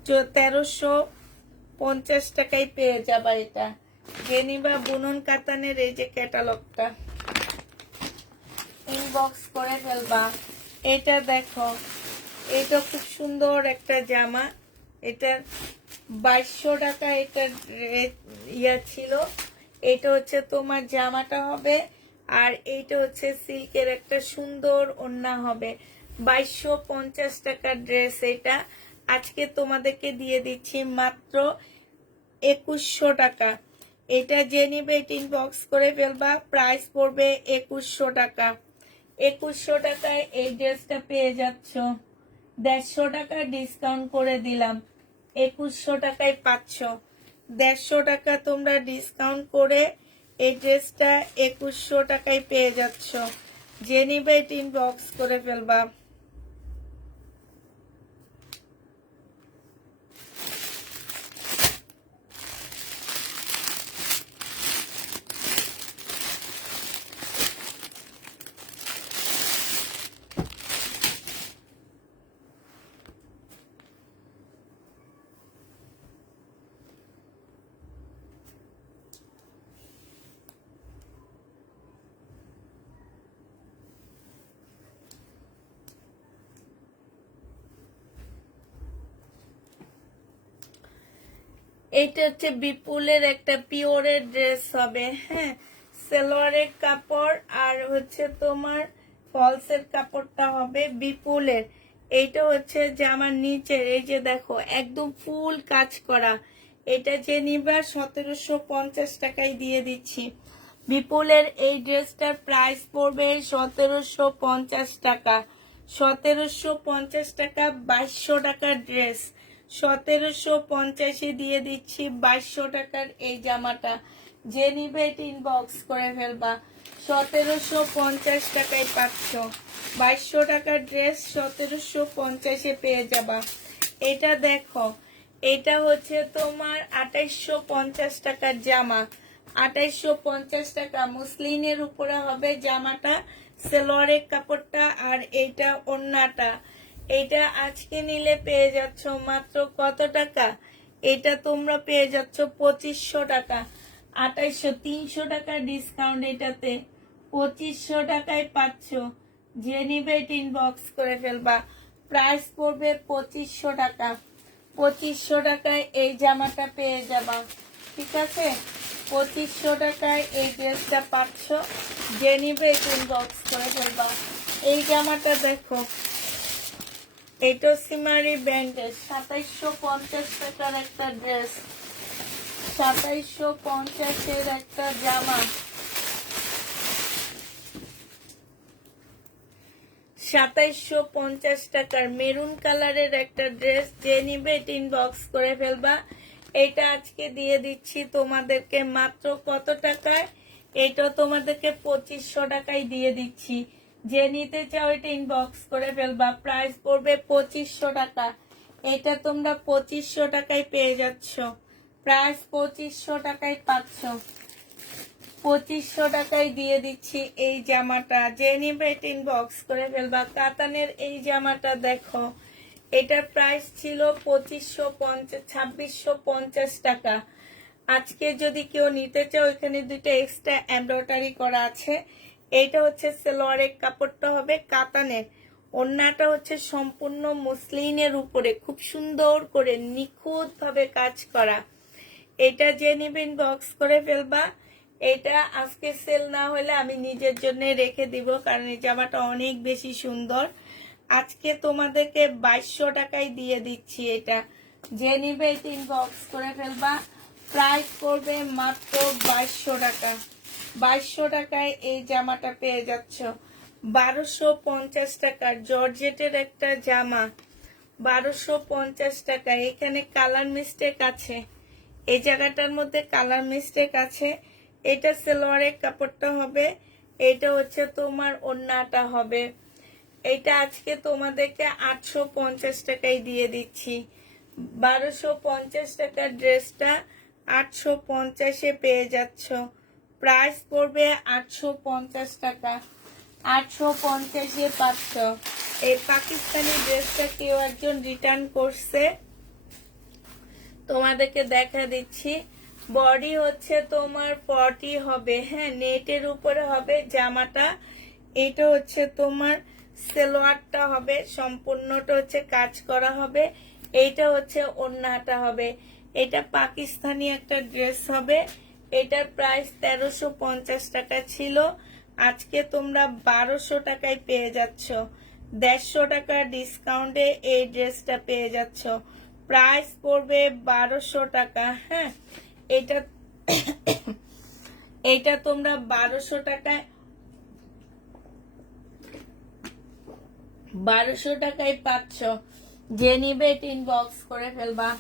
1350 টাকায় পেয়ে যাবা এটা। জেনিবা বুনন কাতানের এই যে ক্যাটালগটা ইনবক্স করে ফেলবা। এটা দেখো, এটা খুব সুন্দর একটা জামা। এটা 2200 টাকা এটা ইয়া ছিল। এটা হচ্ছে তোমার জামাটা হবে, আর এইটা হচ্ছে সিল্কের একটা সুন্দর ওড়না হবে। 2250 টাকার ড্রেস এটা। আজকে তোমাদেরকে দিয়ে দিচ্ছি মাত্র 2100 টাকা। এটা যে নিবে এটা ইনবক্স করে ফেলবা। প্রাইস পড়বে 2100 টাকা। 2100 টাকায় এই ড্রেসটা পেয়ে যাচ্ছ। 150 টাকা ডিসকাউন্ট করে দিলাম, 2100 টাকায় পাচ্ছ। 150 টাকা তোমরা ডিসকাউন্ট করে এই ড্রেসটা 2100 টাকায় পেয়ে যাচ্ছ। যে নিবে ইনবক্স করে ফেলবা। এটা হচ্ছে বিপুলের একটা পিওরের ড্রেস হবে, হ্যাঁ। সালোয়ারের কাপড় আর হচ্ছে তোমার ফলসের কাপড়টা হবে বিপুলের। এইটা হচ্ছে জামার নিচের, এই যে দেখো একদম ফুল কাজ করা। এটা যে নিবা 1750 টাকায় দিয়ে দিচ্ছি। বিপুলের এই ড্রেসটার প্রাইস পড়বে 1750 টাকা। 1750 টাকা, 2200 টাকার ড্রেস। 1750 দিয়ে দিচ্ছি 2200 টাকার এই জামাটা। যে নিবে এটা ইনবক্স করে ফেলবা। 1750 টাকায় পাচ্ছ। 2200 টাকার ড্রেস 1750 পেয়ে যাবা। এটা দেখো, এটা হচ্ছে তোমার 2850 টাকার জামা। 2850 টাকা মুসলিনের উপরে হবে জামাটা, সালোয়ারের কাপড়টা আর এইটা ওড়নাটা। এটা আজকে নিলে পেয়ে যাচ্ছ মাত্র কত টাকা? এটা তোমরা পেয়ে যাচ্ছ 2500 টাকা। 2800, 300 টাকা ডিসকাউন্ট এটাতে 2500 টাকায় পাচ্ছ। যে নিবে ইনবক্স করে ফেলবা। প্রাইস পড়বে 2500 টাকা। 2500 টাকায় এই জামাটা পেয়ে যাবা, ঠিক আছে? 2500 টাকায় এই ড্রেসটা পাচ্ছ। যে নিবে ইনবক্স করে ফেলবা। এই জামাটা দেখো, এটা সিমারি ব্র্যান্ডের 2750 টাকার একটা ড্রেস। 2750 একটা জামা। 2750 টাকার মেরুন কালারের একটা ড্রেস। যে নিবে ইনবক্স করে ফেলবা। এটা আজকে দিয়ে দিচ্ছি তোমাদেরকে মাত্র কত টাকায়? এটা তোমাদেরকে 2500 টাকায় দিয়ে দিচ্ছি। যে নিতে চাও এটা ইনবক্স করে ফেলবা। প্রাইস পড়বে 2500 টাকা। এটা তোমরা 2500 টাকায় পেয়ে যাচ্ছ। প্রাইস 2500 টাকায় পাচ্ছ। 2500 টাকায় দিয়ে দিচ্ছি এই জামাটা। যে নিবে ইনবক্স করে ফেলবা। কাতানের এই জামাটা দেখো, এটার প্রাইস ছিল 2650 টাকা। আজকে যদি কেউ নিতে চাও, এখানে দুটো এক্সট্রা এমব্রয়ডারি করা আছে। এইটা হচ্ছে সালোয়ারের কাপড়টা হবে কাতানের, ওড়নাটা হচ্ছে সম্পূর্ণ মসলিনের উপরে খুব সুন্দর করে নিখুঁত ভাবে কাজ করা। এটা যে নিবে ইনবক্স করে ফেলবা। এটা আজকে সেল না হলে আমি নিজের জন্য রেখে দিব, কারণ এই জামাটা অনেক বেশি সুন্দর। আজকে তোমাদেরকে 2200 টাকায় দিয়ে দিচ্ছি এটা। যে নিবে এটা ইনবক্স করে ফেলবা। প্রাইস করবে মাত্র 2200 টাকা। 2200 টাকায় এই জামাটা পেয়ে যাচ্ছ। 1250 টাকার জর্জেটের একটা জামা। 1250 টাকা। এখানে কালার মিস্টেক আছে, এই জায়গাটার মধ্যে কালার মিস্টেক আছে। এটা সালোয়ারের কাপড়টা হবে, এটা হচ্ছে তোমার ওড়নাটা হবে। এটা আজকে তোমাদেরকে 850 টাকায় দিয়ে দিচ্ছি। 1250 টাকার ড্রেসটা 850 পেয়ে যাচ্ছ। প্রাইস পড়বে 850 টাকা। 850 পাচ্ছ। এই পাকিস্তানি ড্রেসটা কেউ একজন রিটার্ন করছে, তোমাদেরকে দেখা দিচ্ছি। বডি হচ্ছে তোমার 40 হবে, হ্যাঁ, নেটের উপরে হবে জামাটা। এটা হচ্ছে তোমার সালোয়ারটা হবে, সম্পূর্ণটা হচ্ছে কাজ করা হবে। এইটা হচ্ছে ওড়নাটা হবে। এটা পাকিস্তানি একটা ড্রেস হবে। এটার প্রাইস 1350 টাকা ছিল, আজকে তোমরা 1200 টাকায় পেয়ে যাচ্ছ। 150 টাকা ডিসকাউন্টে এই ড্রেসটা পেয়ে যাচ্ছ। প্রাইস পড়বে 1200 টাকা, হ্যাঁ। এটা এটা তোমরা 1200 টাকায় 1200 টাকায় পাচ্ছ, যে নিবে এটা ইনবক্স করে ফেলবা।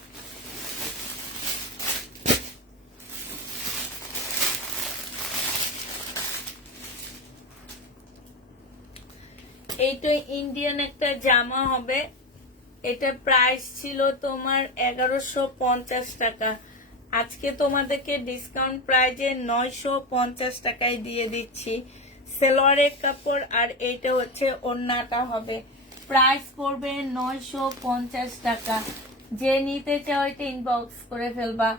এইটা ইন্ডিয়ান একটা জামা হবে, এটা প্রাইস ছিল তোমার 1150 টাকা, আজকে তোমাদেরকে ডিসকাউন্ট প্রাইজে 950 টাকায় দিয়ে দিচ্ছি। সেলোয়ারের কাপড় আর এইটা হচ্ছে ওড়নাটা হবে, প্রাইস পড়বে 950 টাকা। যে নিতে চাও এটা ইনবক্স করে ফেলবা।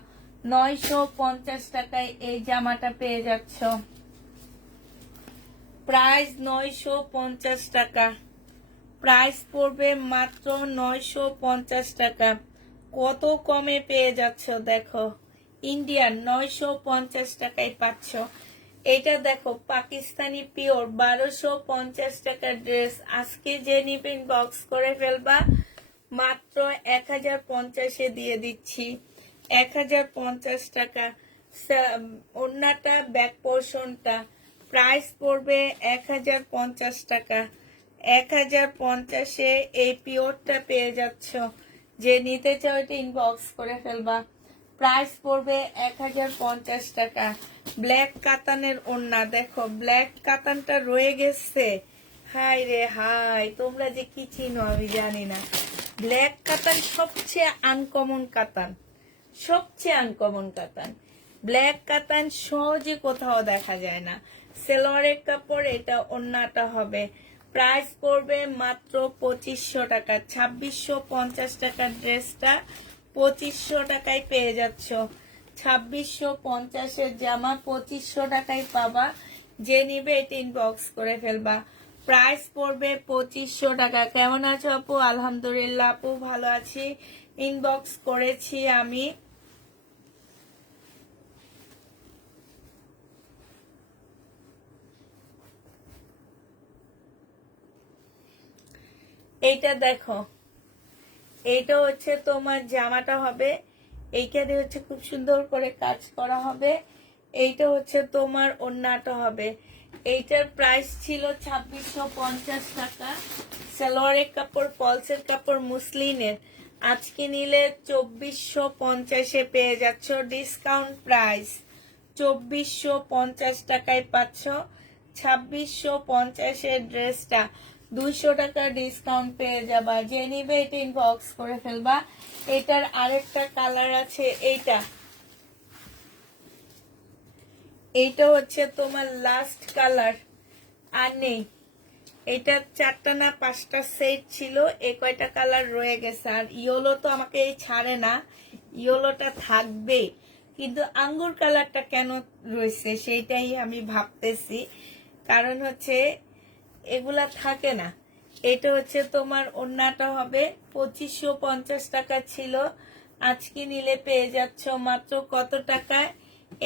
950 টাকায় এই জামাটা পেয়ে যাচ্ছ, প্রাইস 950 টাকা, প্রাইস পড়বে মাত্র 950 টাকা। কত কমে পেয়ে যাচ্ছ দেখো, ইন্ডিয়ান 950 টাকায় পাচ্ছ। এটা দেখো পাকিস্তানি পিওর 1250 টাকার ড্রেস, আজকে যে নিবেন বক্স করে ফেলবা, মাত্র 1050-এ দিয়ে দিচ্ছি, 1050 টাকা। ওড়নাটা ব্যাক পোর্শনটা প্রাইস পড়বে 1050 টাকা, 1050-এ এই পিওরটা পেয়ে যাচ্ছ। যে নিতে চাও এটা ইনবক্স করে ফেলবা, প্রাইস পড়বে 1050 টাকা। ব্ল্যাক কাতানের ওড়না দেখো, ব্ল্যাক কাতানটা রয়ে গেছে, হাই রে হাই, তোমরা যে কি চিনো আমি জানি না। ব্ল্যাক কাতান সবচেয়ে আনকমন কাতান, সবচেয়ে আনকমন কাতান। ব্ল্যাক কাতান সহজে কোথাও দেখা যায় না। সেলোয়ারের কাপড়, এটা ওড়নাটা হবে, প্রাইস পড়বে মাত্র 2500 টাকা। 2650 টাকার ড্রেসটা 2500 টাকায় পেয়ে যাচ্ছ। 2650-এর জামা 2500 টাকায় পাবা, যে নিবে এটা ইনবক্স করে ফেলবা, প্রাইস পড়বে 2500 টাকা। কেমন আছো আপু? আলহামদুলিল্লাহ আপু ভালো আছি, ইনবক্স করেছি আমি। এইটা দেখো, এইটা হচ্ছে তোমার জামাটা হবে, এইখানে হচ্ছে খুব সুন্দর করে কাজ করা হবে। এইটা হচ্ছে তোমার ওড়নাটা হবে, এইটার প্রাইস ছিল 2650 টাকা। সালোয়ারের কাপড়, পলসের কাপড় মুসলিনের, আজকে নিলে 2450-এ পেয়ে যাচ্ছ, ডিসকাউন্ট প্রাইস 2450 টাকায় পাচ্ছ। 2650-এর ড্রেসটা 200 টাকা ডিসকাউন্ট পেয়ে যাবা, যে নিবে এটা ইনবক্স করে ফেলবা। এটার আরেকটা কালার আছে, এইটা হচ্ছে তোমার লাস্ট কালার, আর নেই। এটা 4টা না 5টা সেট ছিল, এই কয়টা কালার রয়ে গেছে। আর ইয়েলো তো আমাকে এই ছাড়ে না, ইয়েলোটা থাকবে, কিন্তু আঙ্গুর কালারটা কেন রয়েছে সেইটাই আমি ভাবতেছি, কারণ হচ্ছে এগুলা থাকে না। এটা হচ্ছে তোমার ওড়নাটা হবে, 2550 টাকা ছিল, আজকে নিলে পেয়ে যাচ্ছ মাত্র কত টাকায়?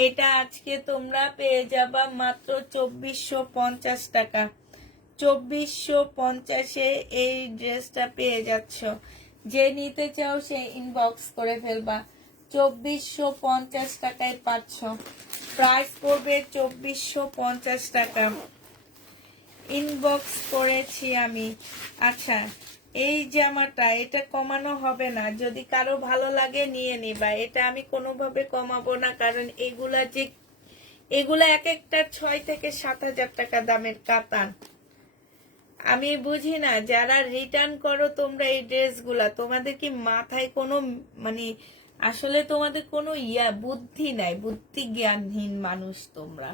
এটা আজকে তোমরা পেয়ে যাবা মাত্র 2450 টাকা। 2450-এ এই ড্রেসটা পেয়ে যাচ্ছ, যে নিতে চাও সে ইনবক্স করে ফেলবা। 2450 টাকায় পাচ্ছ, প্রাইস পড়বে 2450 টাকা, ইনবক্স করেছি আমি। আচ্ছা, এই জামাটা এটা কমানো হবে না, যদি কারো ভালো লাগে নিয়ে নিবা, এটা আমি কোনোভাবে কমাবো না, কারণ এগুলা এক একটা 6 থেকে 7,000 টাকা দামের কাতান। আমি বুঝি না, যারা রিটার্ন করো তোমরা এই ড্রেসগুলা, তোমাদের কি মাথায় কোনো মানে আসলে তোমাদের কোনো বুদ্ধি নাই, বুদ্ধি জ্ঞানহীন মানুষ তোমরা।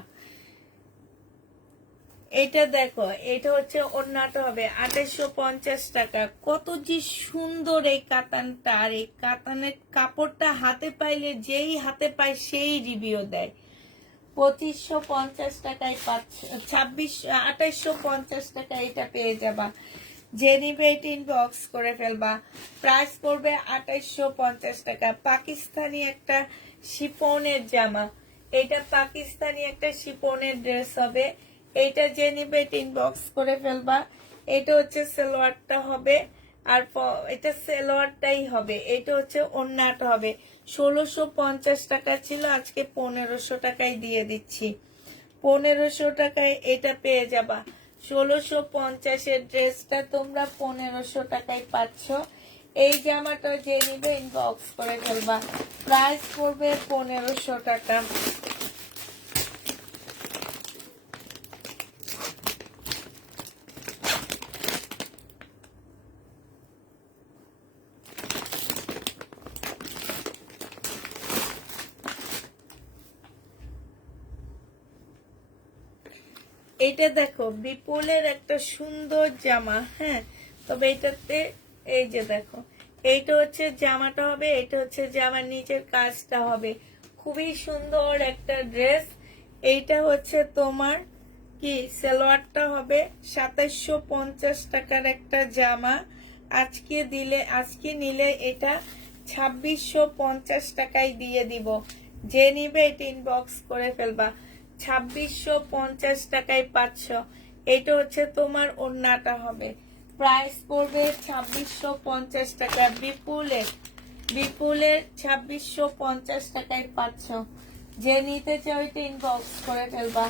এটা দেখো, এটা হচ্ছে ওড়নাটা হবে 2850 টাকা। কত যে সুন্দর এই কাতানটা, আর এই কাতানের কাপড়টা হাতে পাইলে, যেই হাতে পায় সেই রিভিউ দেয়। 2550 টাকায় পাচ্ছ, 2850 টাকা এটা পেয়ে যাবা, যে নিবে এটা ইনবক্স করে ফেলবা, প্রাইস পড়বে 2850 টাকা। পাকিস্তানি একটা শিফনের জামা, এটা পাকিস্তানি একটা শিফনের ড্রেস হবে, এইটা যে নিবে এটা ইনবক্স করে ফেলবা। এটা হচ্ছে সালোয়ারটা হবে, আর এটা সালোয়ারটাই হবে, এটা হচ্ছে ওড়নাটা হবে। 1650 টাকা ছিল, আজকে 1500 টাকায় দিয়ে দিচ্ছি, 1500 টাকায় এটা পেয়ে যাবা। 1650 ড্রেসটা তোমরা 1500 টাকায় পাচ্ছ। এই জামাটা যে নিবে ইনবক্স করে ফেলবা, প্রাইস পড়বে 1500 টাকা। এটা দেখো বিপুলের একটা সুন্দর জামা, হ্যাঁ, তবে এটাতে এই যে দেখো, এইটা হচ্ছে জামাটা হবে, এটা হচ্ছে জামার নিচের কাজটা হবে, খুবই সুন্দর একটা ড্রেস। এইটা হচ্ছে তোমার কি সালোয়ারটা হবে 2750 টাকার একটা জামা। আজকে নিলে এটা 2650 টাকায় দিয়ে দিব। যে নিবে এটা ইনবক্স করে ফেলবা, 2650 টাকায় পাচ্ছ। এটা হচ্ছে তোমার ওড়নাটা হবে, প্রাইস পড়বে 2650 টাকা। বিপুলের 2650 টাকায় পাচ্ছ। যে নিতে চাও এটা ইনবক্স করে ফেলবা,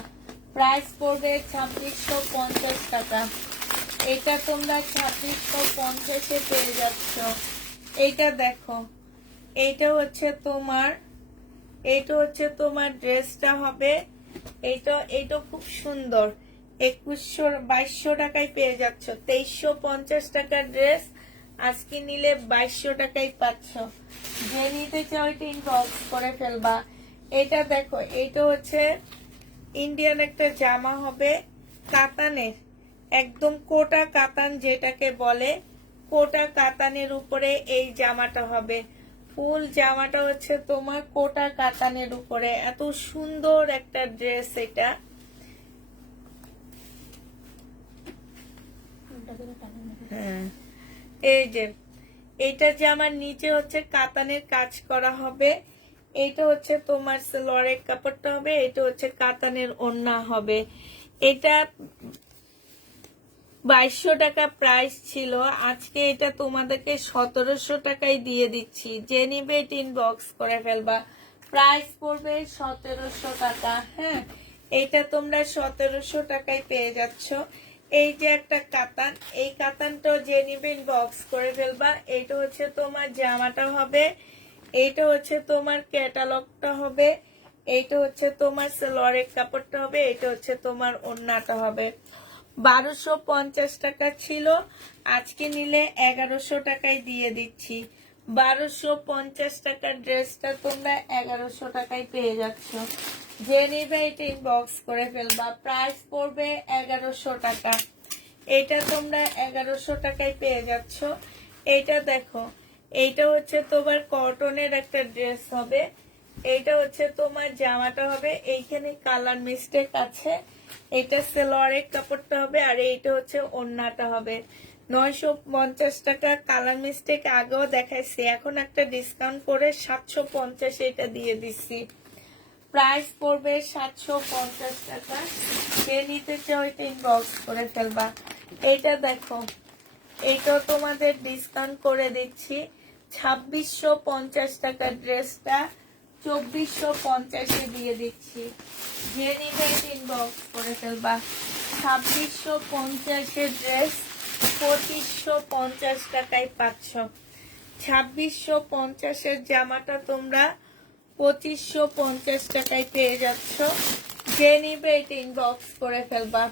প্রাইস পড়বে 2650 টাকা। এটা তোমরা 2650-এ পেয়ে যাচ্ছ। এইটা দেখো, এইটা হচ্ছে তোমার ড্রেসটা হবে। এইটা খুব সুন্দর, 2200 টাকায় পেয়ে যাচ্ছ। 2350 টাকার ড্রেস আজকে নিলে 2200 টাকায় পাচ্ছ। যে নিতে চাও এটা ইনবক্স করে ফেলবা। এটা দেখো, এটা হচ্ছে ইন্ডিয়ান একটা জামা হবে, কাতানের, একদম কোটা কাতান যেটাকে বলে, কোটা কাতানের উপরে এই জামাটা হবে। ফুল জামাটা হচ্ছে তোমার কোটা কাতানের উপরে, এত সুন্দর একটা ড্রেস এটা। হ্যাঁ, এই যে এইটা জামার নিচে হচ্ছে কাতানের কাজ করা হবে। এটা হচ্ছে তোমার সালোয়ারের কাপড়টা হবে, এটা হচ্ছে কাতানের ওড়না হবে। এটা 2200 টাকা প্রাইস ছিল, আজকে এটা তোমাদেরকে 1700 টাকায় দিয়ে দিচ্ছি। যে নিবে এটা ইনবক্স করে ফেলবা, প্রাইস পড়বে 1700 টাকা। হ্যাঁ, এটা তোমরা 1700 টাকায় পেয়ে যাচ্ছ। এই যে একটা কাতান, এই কাতানটা যে নিবে ইনবক্স করে ফেলবা। এইটা হচ্ছে তোমার জামাটা হবে, এইটা হচ্ছে তোমার ক্যাটালগটা হবে, এইটা হচ্ছে তোমার সালোয়ারের কাপড়টা হবে, এটা হচ্ছে তোমার ওড়নাটা হবে। 1250 টাকা ছিল, আজকে নিলে 1100 টাকায় দিয়ে দিচ্ছি। 1250 টাকার ড্রেসটা তোমরা 1100 টাকায় পেয়ে যাচ্ছ। যে নিবে এটা ইনবক্স করে ফেলবা, প্রাইস পড়বে 1100 টাকা। এটা তোমরা 1100 টাকায় পেয়ে যাচ্ছ। এইটা দেখো, এইটা হচ্ছে তোমার কটনের একটা ড্রেস হবে, এইটা হচ্ছে তোমার জামাটা হবে, এইখানে কালার মিস্টেক আছে, এটা সালোয়ারের কাপড়টা হবে, আর এইটা হচ্ছে ওড়নাটা হবে। 950 টাকা, কালার মিস্টেক আগেও দেখাইছি, এখন একটা ডিসকাউন্ট করে 750 এটা দিয়ে দিচ্ছি। প্রাইস পড়বে 750 টাকা। যে নিতে চাও এটা ইনবক্স করে ফেলবা। এইটা দেখো, এইটাও তোমাদের ডিসকাউন্ট করে দিচ্ছি, 2650 টাকার ড্রেসটা 2450-এ দিয়ে দিচ্ছি। যে নিবে ইনবক্স করে ফেলবা। 2650-এর ড্রেস 2550 টাকায় পাচ্ছ। 2650-এর জামাটা তোমরা 2550 টাকায় পেয়ে যাচ্ছ। যে নিবে এটা ইনবক্স করে ফেলবা।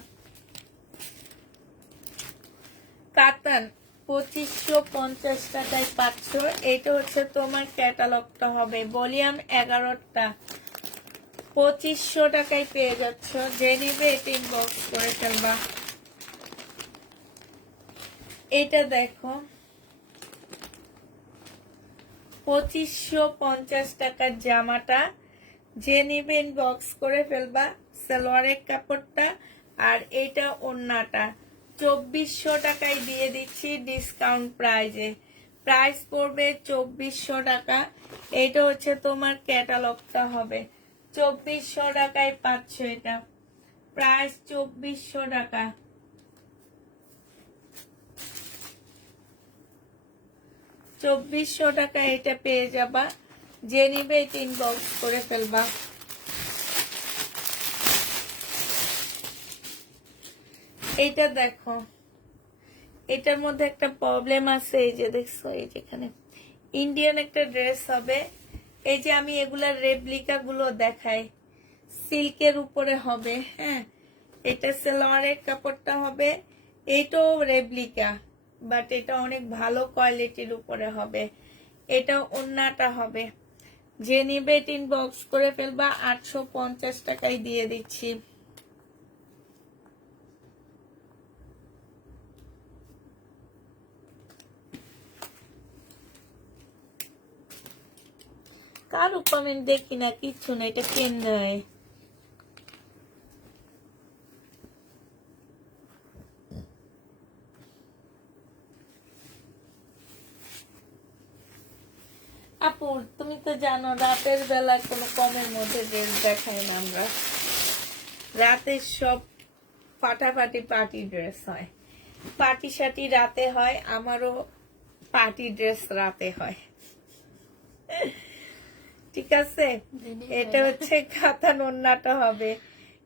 কাতান 2550 টাকায় পাচ্ছ। এটা হচ্ছে তোমার ক্যাটালগটা হবে, ভলিউম 11টা, 2500 টাকায় পেয়ে যাচ্ছ। যে নিবে এটা ইনবক্স করে ফেলবা। এটা দেখো, 2550 টাকার জামাটা, যে নিবে ইনবক্স করে ফেলবা। সালোয়ারের কাপড়টা আর এটা ওড়নাটা 2400 টাকায় দিয়ে দিচ্ছি ডিসকাউন্ট প্রাইজে। প্রাইস পড়বে 2400 টাকা। এটা হচ্ছে তোমার ক্যাটালগটা হবে, 2400 টাকায় পাচ্ছ এটা, প্রাইস 2400 টাকা। 2400 টাকা এটা পেয়ে যাবা। যে নিবে এটা ইনবক্স করে ফেলবা। এইটা দেখো, এটার মধ্যে একটা প্রবলেম আছে, এই যে দেখছো, এই যেখানে ইন্ডিয়ান একটা ড্রেস হবে। এই যে আমি এগুলার রেপ্লিকা গুলো দেখাই, সিল্কের উপরে হবে। হ্যাঁ, এটা সালোয়ারের কাপড়টা হবে, এইটাও রেপ্লিকা, বাট এটা অনেক ভালো কোয়ালিটির উপরে হবে। এটা ওন্নাটা হবে। যে নিবে ইনবক্স করে ফেলবা, 850 টাকায় দিয়ে দিচ্ছি। কারো কমেন্ট দেখি না, কিচ্ছু না, এটা কেন নয়। আপু তুমি তো জানো রাতের বেলা কোনো কমের মধ্যে ড্রেস দেখাই না আমরা, রাতে সব ফাটাফাটি পার্টি ড্রেস হয়, পার্টি শার্টি রাতে হয়, আমারও পার্টি ড্রেস রাতে হয়। ঠিক আছে, এটা হচ্ছে কাতান ওন্নাটা হবে।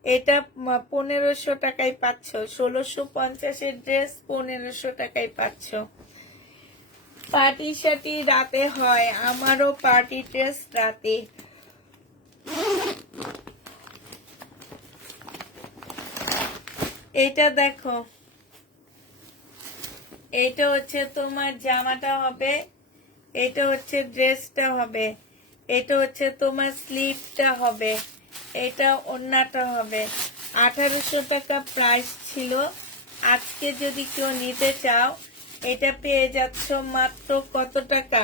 এটা 1500 টাকায় পাচ্ছ, 1650-এর ড্রেস 1500 টাকায় পাচ্ছ। পার্টি শার্টি রাতে হয়, আমারও পার্টি ড্রেস রাতে। এটা দেখো, এটা হচ্ছে তোমার জামাটা হবে, এটা হচ্ছে ড্রেসটা হবে, এটা হচ্ছে তোমার স্লিভটা হবে, এটা ওড়নাটা হবে। 1800 টাকা প্রাইস ছিল, আজকে যদি কেউ নিতে চাও এটা পেয়ে যাচ্ছ মাত্র কত টাকা?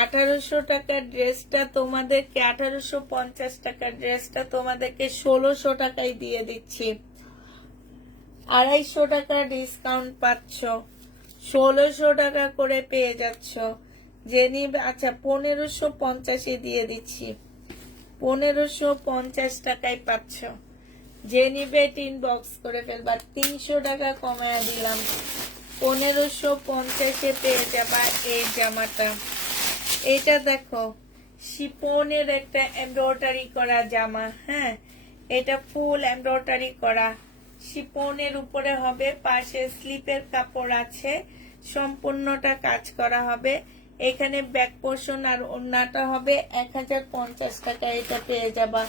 1800 টাকার ড্রেসটা তোমাদেরকে, 1850 টাকার ড্রেসটা তোমাদেরকে 1600 টাকায় দিয়ে দিচ্ছি। 250 টাকা ডিসকাউন্ট পাচ্ছ, 1600 টাকা করে পেয়ে যাচ্ছ। যে নিবে, আচ্ছা 1550-এ দিয়ে দিচ্ছি, 1550 টাকায় পাচ্ছ। যে নিবে ইনবক্স করে ফেলবা, 300 টাকা কমায় দিলাম, 1550-এ পেয়ে যাবা এই জামাটা। এটা দেখো, শিপনের একটা এমব্রয়ডারি করা জামা। হ্যাঁ, এটা ফুল এমব্রয়ডারি করা, শিপনের উপরে হবে, পাশে স্লিপের কাপড় আছে, সম্পূর্ণটা কাজ করা হবে। এখানে ব্যাক পোর্শন আর ওড়নাটা হবে। 1050 টাকা এটা পেয়ে যাবা,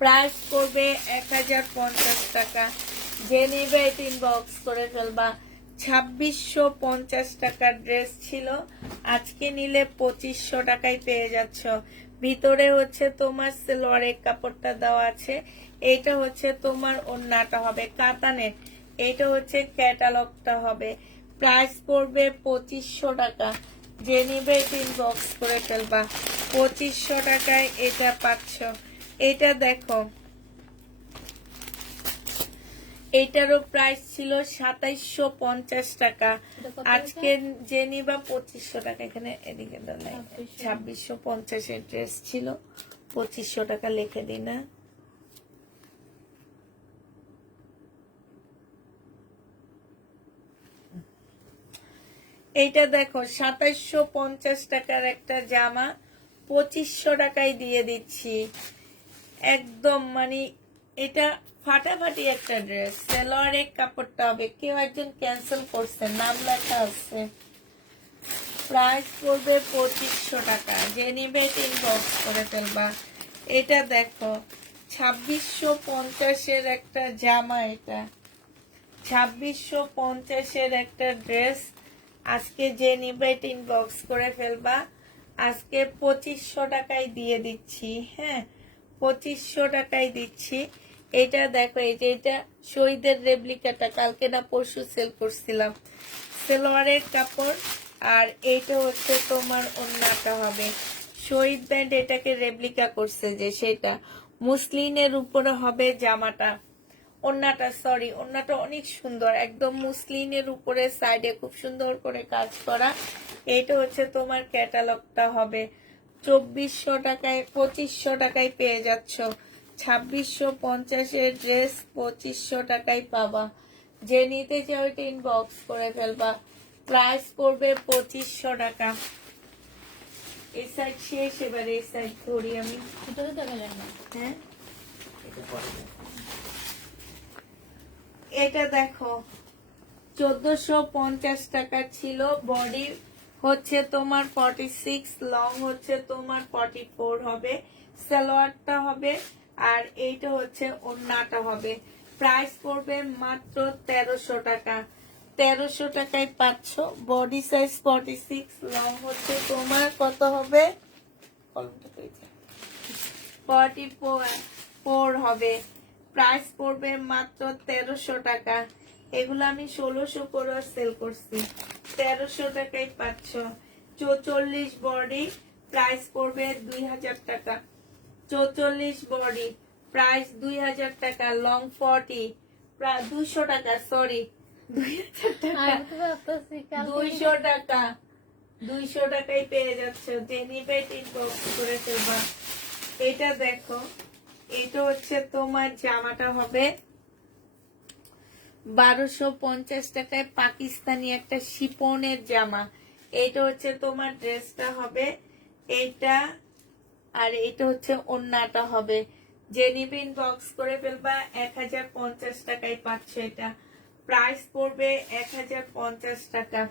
প্রাইস করবে 1050 টাকা। যে নিবে ইনবক্স করে ফেলবা। 2650 টাকার ড্রেস ছিল, আজকে নিলে 2500 টাকায় পেয়ে যাচ্ছ। ভিতরে হচ্ছে তোমার সালোয়ারের কাপড়টা দেওয়া আছে, এটা হচ্ছে তোমার ওড়নাটা হবে কাতানের, এটা হচ্ছে ক্যাটালগটা হবে। প্রাইস পড়বে 2500 টাকা। যে নিবে ইনবক্স করে ফেলবা, 2500 টাকায় এটা পাচ্ছ। এটা দেখো, এটারও প্রাইস ছিল 2750 টাকা, আজকে যে নিবা 2500 টাকা। এখানে এদিকে 2650-এর ড্রেস ছিল, 2500 টাকা লিখে দিই না। এইটা দেখো, 2750 টাকার একটা জামা 2500 টাকায় দিয়ে দিচ্ছি একদম। মানে এটা ফাটাফাটি একটা ড্রেস, সালোয়ারের কাপড়টা হবে। কেউ একজন ক্যান্সেল করছে, নাম লেখা আছে। প্রাইস পড়বে 2500 টাকা। যে নিবে ইনবক্স করে ফেলবা। এটা দেখো, 2650-এর একটা জামা, এটা 2650-এর একটা ড্রেস, আজকে যে নিবে ইনবক্স করে ফেলবা। আজকে 2500 টাকায় দিয়ে দিচ্ছি। হ্যাঁ, 2500 টাকায় দিচ্ছি। এটা দেখো, এই যে এটা শহীদের রেপ্লিকাটা, কালকে না পরশু সেল করছিলাম, সালোয়ারের কাপড়। আর এইটা হচ্ছে তোমার ওড়নাটা হবে। শহীদ ব্যান্ড এটাকে রেপ্লিকা করছে, যে সেটা মুসলিনের উপরে হবে জামাটা। ওড়নাটা, সরি, ওড়নাটা অনেক সুন্দর, একদম মুসলিনের উপরে সাইডে খুব সুন্দর করে কাজ করা। এইটা হচ্ছে তোমার ক্যাটালগটা হবে। 2400 টাকায়, 2500 টাকায় পেয়ে যাচ্ছ। 2650-এর ড্রেস 2500 টাকায় পাবা। যে নিতে চাও এটা ইনবক্স করে ফেলবা। প্রাইস পড়বে 2500 টাকা। এই সাইড শেষ, এবার এই সাইড ধরি আমি। হ্যাঁ, এটা পরে এটা দেখো 1450 টাকা ছিল। বডি হচ্ছে তোমার 46, লং হচ্ছে তোমার 44 হবে, সালোয়ারটা হবে, আর এইটা হচ্ছে ওড়নাটা হবে। প্রাইস পড়বে মাত্র 1300 টাকা। 1300 টাকায় পাচ্ছ। বডি সাইজ 46, লং হচ্ছে তোমার কত হবে, 44 হবে। প্রাইস পড়বে মাত্র 1300 টাকা। এগুলো আমি 1600 করে সেল করছি, 1300 টাকায় পাচ্ছ। 44 বডি, প্রাইস পড়বে 2000 টাকা। 44 বডি, প্রাইস 2000 টাকা। লং 40, প্রায় 200 টাকা, সরি 2000 টাকা, 200 টাকা। 200 টাকায় পেয়ে যাচ্ছ। যে নিবে ইনবক্স করে ফেলবা। এটা দেখো, এটা হচ্ছে তোমার জামাটা হবে 1250 টাকায়, পাকিস্তানি একটা শিপনের জামা। এইটা হচ্ছে তোমার ড্রেসটা হবে এইটা, আর এটা হচ্ছে ওড়নাটা হবে। যে নিবে ইনবক্স করে ফেলবা। 1050 টাকায় পাচ্ছ এটা। প্রাইস পড়বে 1050 টাকা।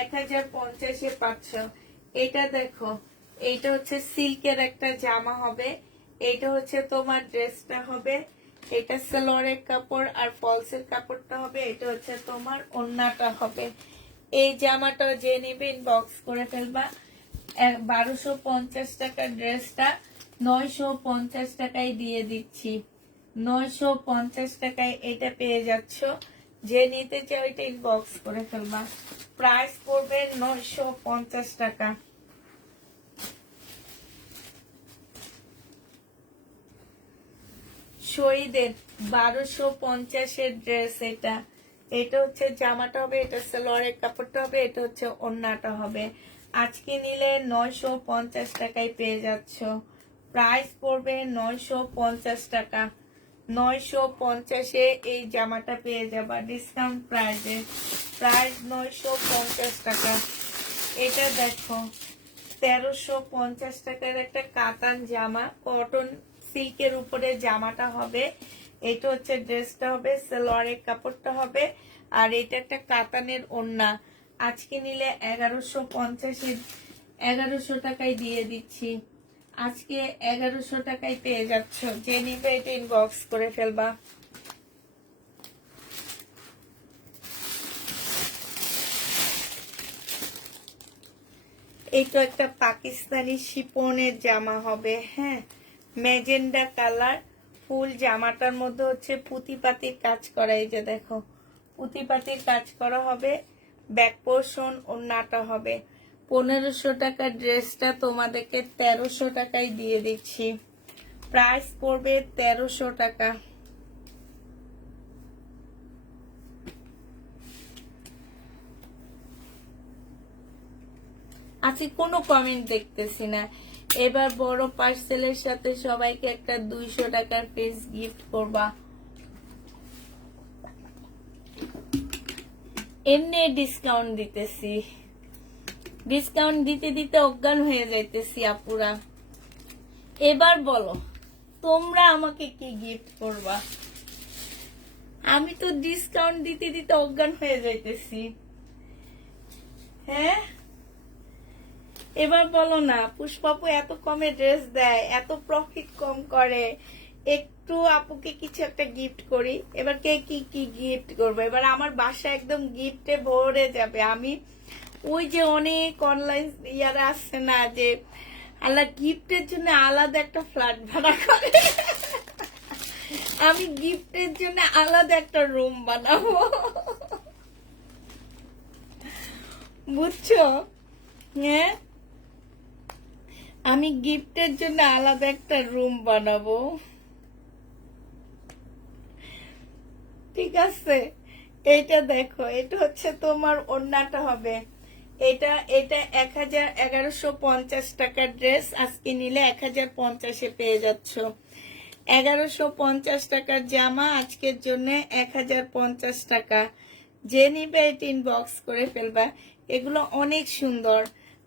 1050-এ পাচ্ছ। এটা দেখো, এইটা হচ্ছে সিল্কের একটা জামা হবে। এইটা হচ্ছে তোমার ড্রেসটা হবে। এটা সালোয়ারের কাপড় আর ফলসের কাপড়টা হবে। এটা হচ্ছে তোমার ওড়নাটা হবে। এই জামাটা যে নিবে ইনবক্স করে ফেলবা। 1250 টাকার ড্রেসটা 950 টাকায় দিয়ে দিচ্ছি। 950 টাকায় এটা পেয়ে যাচ্ছ। যে নিতে চাও এটা ইনবক্স করে ফেলবা। প্রাইস পড়বে 950 টাকা। শহীদের 1250-এর ড্রেস এটা। এটা হচ্ছে জামাটা হবে, এটা সালোয়ারের কাপড়টা হবে, এটা হচ্ছে ওড়নাটা হবে। আজকে নিলে 950 টাকায় পেয়ে যাচ্ছ। প্রাইস পড়বে 950 টাকা। 950-এ এই জামাটা পেয়ে যাবা ডিসকাউন্ট প্রাইসে। প্রাইস 950 টাকা। এটা দেখো 1350 টাকার একটা কাতান জামা, কটন সিল্কের উপরে জামাটা হবে। এটা হচ্ছে ড্রেসটা হবে, সালোয়ারের কাপড়টা হবে, আর এটা একটা কাতানের ওড়না। আজকে নিলে 1150 টাকায় দিয়ে দিচ্ছি। আজকে 1100 টাকায় পেয়ে যাচ্ছ। যে নিবে এটা ইনবক্স করে ফেলবা। এই তো একটা পাকিস্তানি শিপনের জামা হবে, হ্যাঁ, ম্যাজেন্ডা কালার। ফুল জামাটার মধ্যে হচ্ছে পুঁতিপাতির কাজ করা। এই যে দেখো, পুঁতিপাতির কাজ করা হবে। ব্যাক পোর্শন ওড়নাটা হবে। 1500 টাকার ড্রেসটা তোমাদেরকে 1300 টাকায় দিয়ে দিচ্ছি। প্রাইস পড়বে 1300 টাকা। আজকে কোনো কমেন্ট দেখতেছি না। এবার বড় পার্সেলের সাথে সবাইকে একটা 200 টাকার পিস গিফট করবা। এমনি ডিসকাউন্ট দিতেছি, ডিসকাউন্ট দিতে দিতে অজ্ঞান হয়ে যাইতেছি আপুরা। এবার বলো তোমরা আমাকে কি গিফট করবা? আমি তো ডিসকাউন্ট দিতে দিতে অজ্ঞান হয়ে যাইতেছি। হ্যাঁ, এবার বলো না। পুষ্পাপু এত কমে ড্রেস দেয়, এত প্রফিট কম করে, একটু আপুকে কিছু একটা গিফট করি। এবার কে কি কি গিফট করবো? এবার আমার বাসা একদম গিফটে ভরে যাবে। আমি ওই যে অনেক অনলাইন ইয়ারা আসছে না, যে আল্লাহ গিফটের জন্য আলাদা একটা ফ্ল্যাট ভাড়া করে, আমি গিফটের জন্য আলাদা একটা রুম বানাবো, বুঝছো? হ্যাঁ, আমি গিফটের জন্য আলাদা একটা রুম বানাবো, ঠিক আছে? এইটা দেখো, এটা হচ্ছে তোমার ওড়নাটা হবে। এটা এটা 1150 টাকার ড্রেস। আজকে নিলে 1050-এ পেয়ে যাচ্ছ। 1150 টাকার জামা আজকের জন্য 1050 টাকা। যে নিবে এটা ইনবক্স করে ফেলবা। এগুলো অনেক সুন্দর।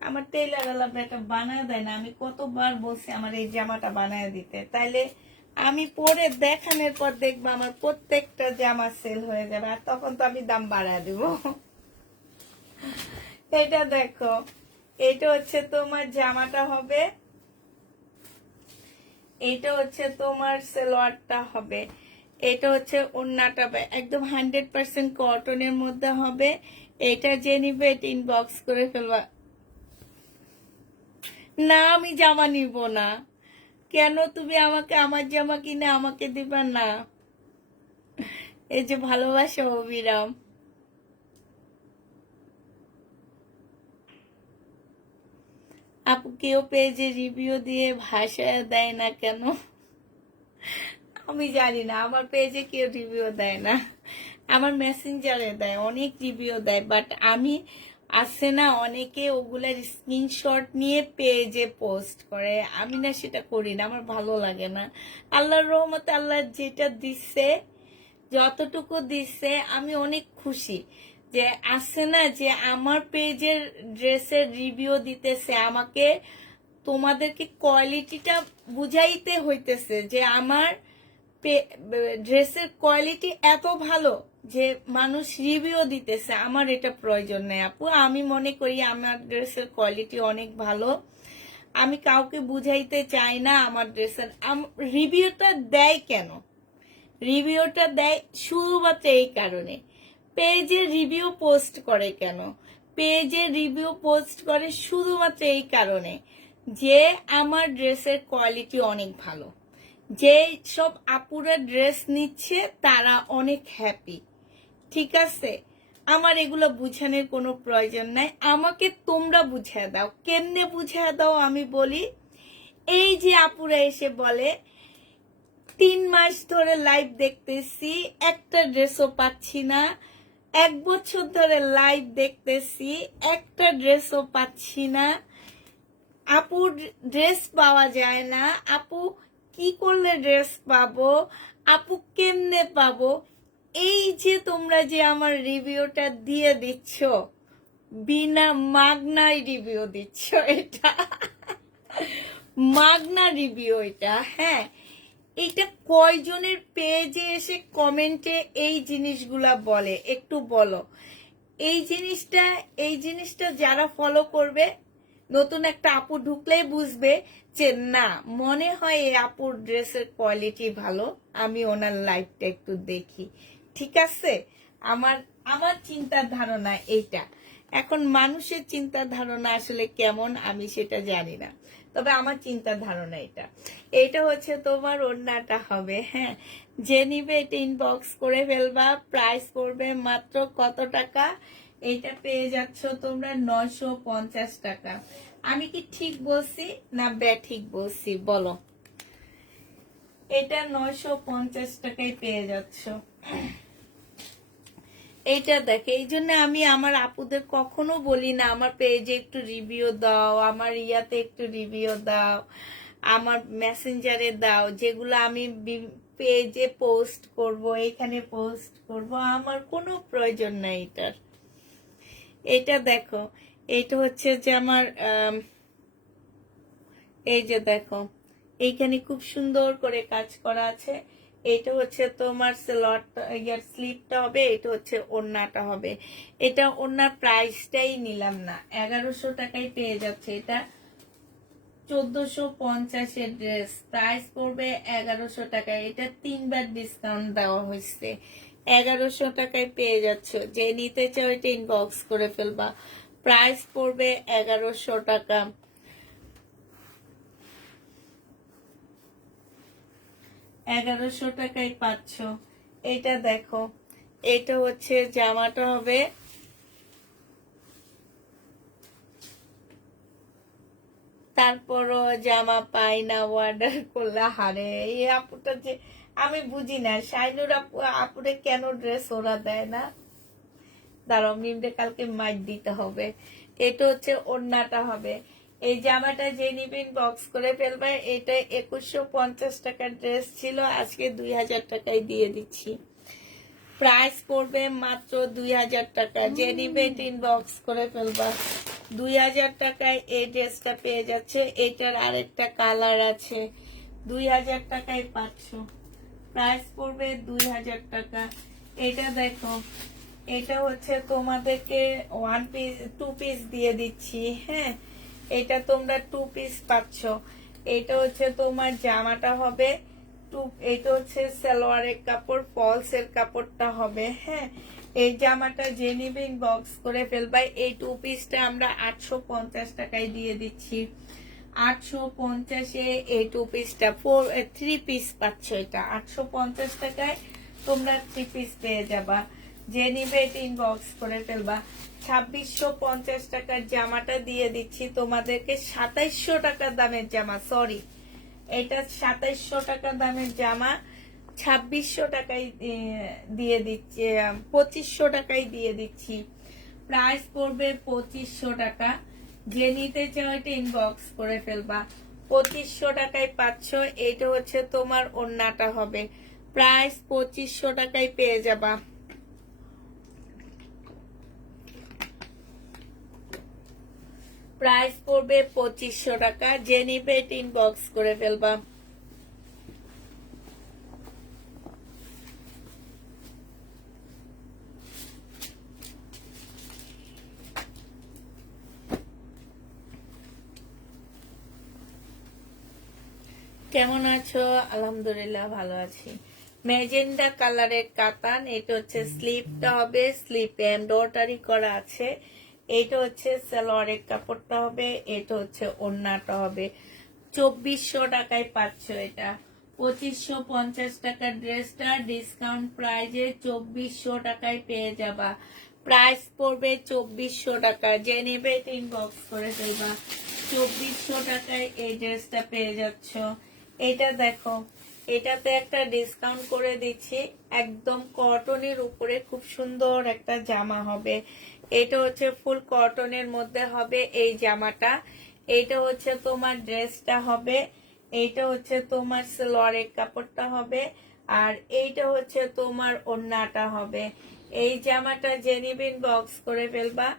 আমার টেইলার আলাদা এটা বানায় দেয় না। আমি কতবার বলছি আমার এই জামাটা বানায় দিতে, তাইলে আমি পরে দেখানোর পর দেখবো আমার প্রত্যেকটা জামা সেল হয়ে যাবে, আর তখন তো আমি দাম বাড়ায় দিব। এটা দেখো, এটা হচ্ছে তোমার জামাটা হবে, এটা হচ্ছে তোমার সালোয়ারটা হবে, এটা হচ্ছে ওড়নাটা একদম 100% কটনের মধ্যে হবে। এটা যে নিবে এটা ইনবক্স করে ফেলবা। না আমি জামা নিব না। কেন তুমি আমাকে আমার জামা কিনে আমাকে দিবা না? এই যে ভালোবাসা অবিরাম। আপু কেউ পেজে রিভিউ দিয়ে ভাষায় দেয় না কেন? আমি জানি না, আমার পেজে কেউ রিভিউ দেয় না, আমার মেসেঞ্জারে দেয়, অনেক রিভিউ দেয়, বাট আমি আছে না অনেকে ওগুলার স্ক্রিনশট নিয়ে পেজে পোস্ট করে, আমি না সেটা করি না, আমার ভালো লাগে না। আল্লাহর রহমতে আল্লাহ যেটা দিচ্ছে, যতটুকু দিচ্ছে আমি অনেক খুশি। যে আছে না যে আমার পেজের ড্রেসের রিভিউ দিতেছে, আমাকে তোমাদেরকে কোয়ালিটিটা বুঝাইতে হইতেছে যে আমার ড্রেসের কোয়ালিটি এত ভালো যে মানুষ রিভিউ দিতেছে। আমার এটা প্রয়োজন নেই আপু, আমি মনে করি আমার ড্রেসের কোয়ালিটি অনেক ভালো, আমি কাউকে বুঝাইতে চাই না আমার ড্রেসের। রিভিউটা দেয় কেন? রিভিউটা দেয় শুধুমাত্র এই কারণে, পেজে রিভিউ পোস্ট করে কেন? পেজে রিভিউ পোস্ট করে শুধুমাত্র এই কারণে যে আমার ড্রেসের কোয়ালিটি অনেক ভালো, যে সব আপুরা ড্রেস নিচ্ছে তারা অনেক হ্যাপি। ঠিক আছে, আমার এগুলো বুঝানোর কোনো প্রয়োজন নাই, আমাকে তোমরা বুঝিয়ে দাও। কেমনে বুঝিয়ে দাও আমি বলি। এই যে আপুরা এসে বলে 3 মাস ধরে লাইভ দেখতেছি একটা ড্রেসও পাচ্ছি না, 1 বছর ধরে লাইভ দেখতেছি একটা ড্রেসও পাচ্ছি না, আপু ড্রেস পাওয়া যায় না, আপু কি করলে ড্রেস পাবো, আপু কেমনে পাবো। এই যে তোমরা যে আমার রিভিউটা দিয়ে দিচ্ছ, বিনা মাগনায় রিভিউ দিচ্ছ, এটা মাগনা রিভিউ এটা। হ্যাঁ, এটা কয়জনের পেজে এসে কমেন্টে এই জিনিসগুলা বলে একটু বলো। এই জিনিসটা যারা ফলো করবে, নতুন একটা আপু ঢুকলেই বুঝবে যে না, মনে হয় এই আপুর ড্রেসের কোয়ালিটি ভালো, আমি ওনার লাইফটা একটু দেখি। ঠিক আছে, আমার চিন্তার ধারণা এইটা। এখন মানুষের চিন্তার ধারণা আসলে কেমন আমি সেটা জানি না, তবে আমার চিন্তার ধারণা এটা। এটা হচ্ছে তোমার ওড়নাটা হবে। হ্যাঁ, যে নিবে এটা ইনবক্স করে ফেলবা। প্রাইস পড়বে মাত্র কত টাকা? এটা পেয়ে যাচ্ছ তোমরা 950 টাকা। আমি কি ঠিক বলছি না ঠিক বলছি বলো? এটা 950 টাকায় পেয়ে যাচ্ছ। এইটা দেখে, এই জন্য আমি আমার আপুদের কখনো বলি না আমার পেজে একটু রিভিউ দাও, আমার ইয়াতে একটু রিভিউ দাও, আমার মেসেঞ্জারে দাও, যেগুলো আমি পেজে পোস্ট করব, এখানে পোস্ট করব, আমার কোনো প্রয়োজন নাই এটার। এটা দেখো, এটা হচ্ছে যে আমার এই যে দেখো, এইখানে খুব সুন্দর করে কাজ করা আছে। এটা হচ্ছে তোমার স্লিপটা হবে, এটা হচ্ছে ওড়নাটা হবে। এটা ওড়নার প্রাইসটাই নিলাম না, 1100 টাকায় পেয়ে যাচ্ছে। এটা 1450 ড্রেস, প্রাইস পড়বে 1100 টাকায়। এটা 3 বার ডিসকাউন্ট দেওয়া হয়েছে, 1100 টাকায় পেয়ে যাচ্ছ। যে নিতে চাও এটা ইনবক্স করে ফেলবা। প্রাইস পড়বে 1100 টাকা। 1100 টাকায় পাচ্ছ। এটা দেখো, এটা হচ্ছে জামাটা হবে, তারপরও জামা পাই না অর্ডার করলে হারে। এই আপুটা যে আমি বুঝি না, শাইনুর আপুরে কেন ড্রেস ওরা দেয় না। দাঁড়াও, মিমরে কালকে মাইট দিতে হবে। এটা হচ্ছে ওড়নাটা হবে। এই জামাটা যে নিবেন বক্স করে ফেলবে। এটা 2150 টাকার ড্রেস ছিল, আজকে 2000 টাকায় দিয়ে দিচ্ছি। প্রাইস পড়বে মাত্র 2000 টাকা। যে নিবে ইনবক্স করে ফেলবা। 2000 টাকায় এই ড্রেসটা পেয়ে যাচ্ছে। এটার আরেকটা কালার আছে, 2000 টাকায় পাচ্ছ, প্রাইস পড়বে 2000 টাকা। এটা দেখো, এটা হচ্ছে তোমাদেরকে 1 পিস 2 পিস দিয়ে দিচ্ছি, হ্যাঁ এটা তোমরা 2 পিস পাচ্ছ। এটা হচ্ছে তোমার জামাটা হবে এটা হচ্ছে সালোয়ারের কাপড়, ফলসের কাপড়টা হবে, হ্যাঁ এই জামাটা যে নিবে বক্স করে ফেলবা। এই 2 পিসটা আমরা 850 টাকায় দিয়ে দিচ্ছি, 850-এ এই 2 পিসটা 3 পিস পাচ্ছ। এটা 850 টাকায় তোমরা 3 পিস পেয়ে যাবা, যে নিবে এটা ইনবক্স করে ফেলবা। 2650 টাকার জামাটা দিয়ে দিচ্ছি তোমাদেরকে 2700 টাকার দামের জামা, সরি এটা 2700 টাকার দামের জামা 2600 টাকায় দিয়ে দিচ্ছি, 2500 টাকায় দিয়ে দিচ্ছি, প্রাইস পড়বে 2500 টাকা। যে নিতে চাও এটা ইনবক্স করে ফেলবা, 2500 টাকায় পাচ্ছ। এটা হচ্ছে তোমার ওড়নাটা হবে, প্রাইস 2500 টাকায় পেয়ে যাবা। প্রাইস পড়বে 2500 টাকা, যে নিবে এটা ইনবক্স করে ফেলবা। কেমন আছো? আলহামদুলিল্লাহ ভালো আছি। ম্যাজেন্ডা কালারের কাতান, এটা হচ্ছে স্লিপটা হবে, স্লিপে এমব্রয়ডারি করা আছে। এটা হচ্ছে সালোয়ারের কাপড়টা হবে, এটা হচ্ছে ওড়নাটা হবে। 2400 টাকায় পাচ্ছ এটা। 2550 টাকার ড্রেসটা ডিসকাউন্ট প্রাইজে 2400 টাকায় পেয়ে যাবা। প্রাইস পড়বে 2400 টাকা, যে নেবে এটা ইনবক্স করে ফেলবা। 2400 টাকায় এই ড্রেসটা পেয়ে যাচ্ছ। এটা দেখো, এটাতে একটা ডিসকাউন্ট করে দিচ্ছি, একদম কটনের উপরে খুব সুন্দর একটা জামা হবে। এটা হচ্ছে ফুল কটনের মধ্যে হবে এই জামাটা। এটা হচ্ছে তোমার ড্রেসটা হবে, এইটা হচ্ছে তোমার সালোয়ারের কাপড়টা হবে, আর এইটা হচ্ছে তোমার ওড়নাটা হবে। এই জামাটা জেনিবিন বক্স করে ফেলবা,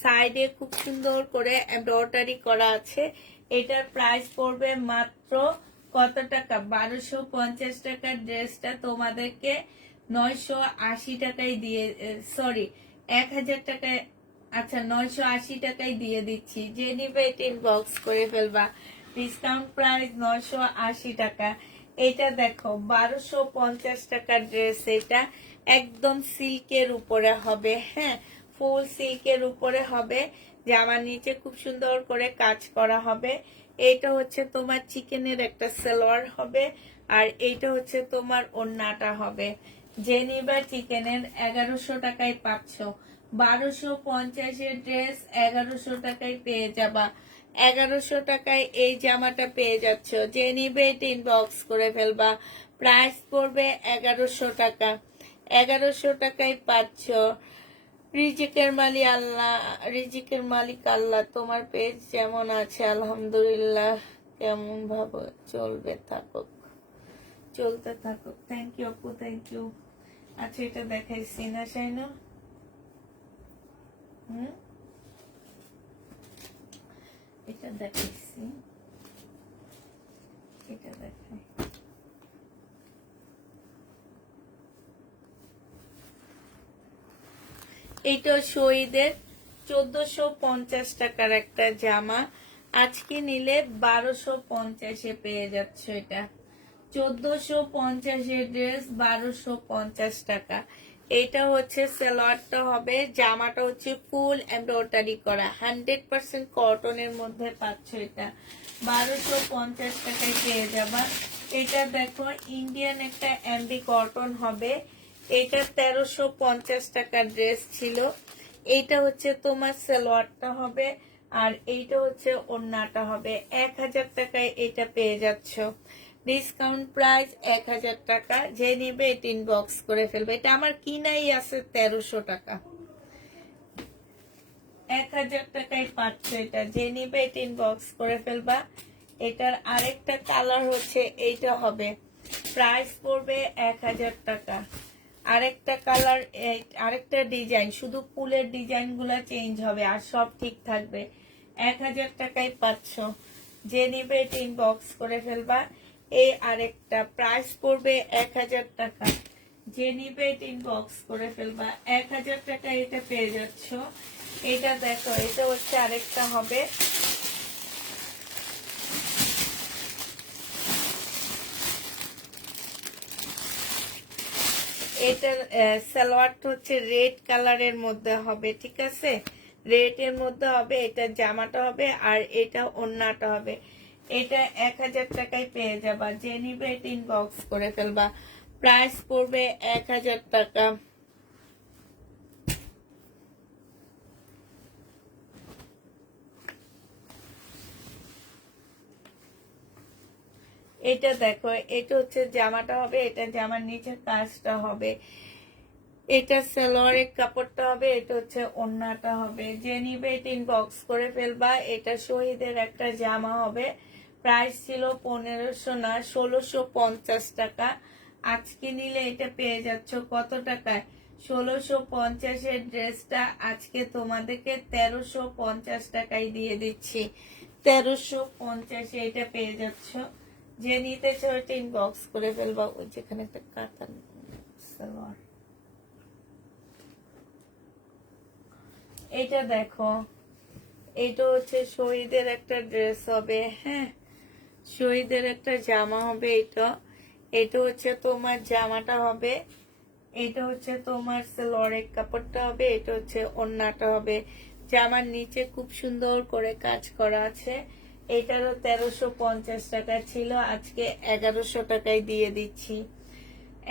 সাইডে খুব সুন্দর করে এমব্রয়ডারি করা আছে। এটার প্রাইস পড়বে মাত্র কত টাকা? 1250 টাকার ড্রেসটা তোমাদেরকে 980 টাকায় দিয়ে, সরি 1000 টাকায়, আচ্ছা 980 টাকায় দিয়ে দিচ্ছি। যে নিবে এটা ইনবক্স করে ফেলবা, ডিসকাউন্ট প্রাইস 980 টাকা। এটা দেখো 1250 টাকার ড্রেস, এটা একদম সিল্কের উপরে হবে, হ্যাঁ ফুল সিল্কের উপরে হবে, জামার নিচে খুব সুন্দর করে কাজ করা হবে। এইটা হচ্ছে তোমার চিকেনের একটা সালোয়ার হবে, আর এইটা হচ্ছে তোমার ওড়নাটা হবে। যে নিবা চিকেনের 1100 টাকায় পাচ্ছ, 1250-এর ড্রেস 1100 টাকায় পেয়ে যাবা। 1100 টাকায় এই জামাটা পেয়ে যাচ্ছ, যে নিবে এটা ইনবক্স করে ফেলবা। প্রাইস পড়বে 1100 টাকা, 1100 টাকায় পাচ্ছ। রিজিকের মালিক আল্লাহ, রিজিকের মালিক আল্লাহ। তোমার পেজ যেমন আছে আলহামদুলিল্লাহ, কেমন ভাবে চলবে থাকুক, চলতে থাকুক। থ্যাংক ইউ আপু, থ্যাংক ইউ। আচ্ছা এটা দেখাইছি না শাইনো? এটা দেখাইছি, এটা দেখাই। এইটা শহীদের 1450 টাকার একটা জামা, আজকে নিলে 1250-এ পেয়ে যাচ্ছ। এটা 1450-এর ড্রেস 1250 টাকা। এটা হচ্ছে সালোয়ারটা হবে, জামাটা হচ্ছে ফুল এমব্রয়ডারি করা, 100% কটনের মধ্যে পাচ্ছ। এটা 1250 টাকায় পেয়ে যাবা। এটা দেখো ইন্ডিয়ান একটা এমবি কটন হবে, এটা 1350 টাকার ড্রেস ছিল। এইটা হচ্ছে তোমার সালোয়ারটা হবে, আর এইটা হচ্ছে ওড়নাটা হবে। 1000 টাকায় এটা পেয়ে যাচ্ছ, ডিসকাউন্ট প্রাইস 1000 টাকা। যে নিবে এটা ইনবক্স করে ফেলবে। এটা আমার কিনাই আছে 1300 টাকা, 1000 টাকায় পাচ্ছ এটা। যে নিবে এটা ইনবক্স করে ফেলবা। এটার আরেকটা কালার হচ্ছে এইটা হবে, প্রাইস পড়বে 1000 টাকা। আরেকটা কালার, আরেকটা ডিজাইন, শুধু ফুলের ডিজাইন গুলা চেঞ্জ হবে, আর সব ঠিক থাকবে। 1000 টাকায় পাচ্ছ, যে নিবে এটা ইনবক্স করে ফেলবা। এই আরেকটা প্রাইস পড়বে 1000 টাকা। যে নিবে ইনবক্স করে ফেলবা, 1000 টাকা এটা পেয়ে যাচ্ছ। এটা দেখো, এটা হচ্ছে আরেকটা হবে। এটার সালোয়ারটা হচ্ছে রেড কালারের মধ্যে হবে, ঠিক আছে, রেড এর মধ্যে হবে। এটা জামাটা হবে আর এটা ওড়নাটা হবে। এটা 1000 টাকায় পেয়ে যাবা। যে নিবে ইনবক্স করে ফেলবা, প্রাইস পড়বে 1000 টাকা। এটা দেখো, এটা হচ্ছে জামাটা হবে, এটা জামার নিচের কাজটা হবে, এটা সালোয়ারের কাপড়টা হবে, এটা হচ্ছে ওড়নাটা হবে। যে নিবে ইনবক্স করে ফেলবা। এটা শহীদের একটা জামা হবে। প্রাইস ছিল 1500 না 1650 টাকা। আজকে নিলে এটা পেয়ে যাচ্ছ কত টাকায়? 1650 ড্রেসটা আজকে তোমাদেরকে 1350 টাকায় দিয়ে দিচ্ছি। 1350 এটা পেয়ে যাচ্ছ। যে নিতে চাও এটা ইনবক্স করে ফেলবা। ওই যেখানে একটা কাতান সালোয়ার, এটা দেখো, এটা হচ্ছে শহীদের একটা ড্রেস হবে, হ্যাঁ, শহীদের একটা জামা হবে। এটা এটা হচ্ছে তোমার জামাটা হবে, এটা হচ্ছে তোমার সালোয়ারের কাপড়টা হবে, এটা হচ্ছে ওড়নাটা হবে। জামার নিচে খুব সুন্দর করে কাজ করা আছে। এটারও 1350 টাকা ছিল, আজকে 1100 টাকায় দিয়ে দিচ্ছি।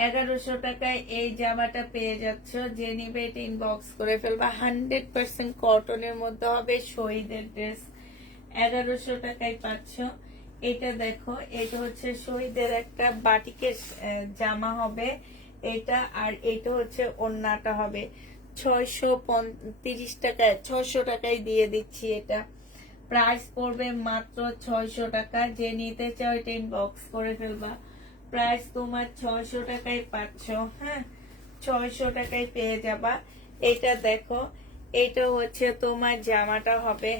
1100 টাকায় এই জামাটা পেয়ে যাচ্ছ। যে নিবে এটা ইনবক্স করে ফেলবা। 100% কটনের মধ্যে হবে, শহীদের ড্রেস। 1100 টাকায় পাচ্ছ। এটা দেখো, এটা হচ্ছে শহীদের একটা বাটিকের জামা হবে এটা, আর এটা হচ্ছে ওড়নাটা হবে। 630 টাকায়, 600 টাকায় দিয়ে দিচ্ছি। এটা প্রাইস পড়বে মাত্র 600 টাকা। যে নিতে চাও এটা ইনবক্স করে ফেলবা। প্রাইস তোমার 600 টাকায় পাচ্ছ, হ্যাঁ, 600 টাকায় পেয়ে যাবা। এটা দেখো, এটা হচ্ছে তোমার জামাটা হবে,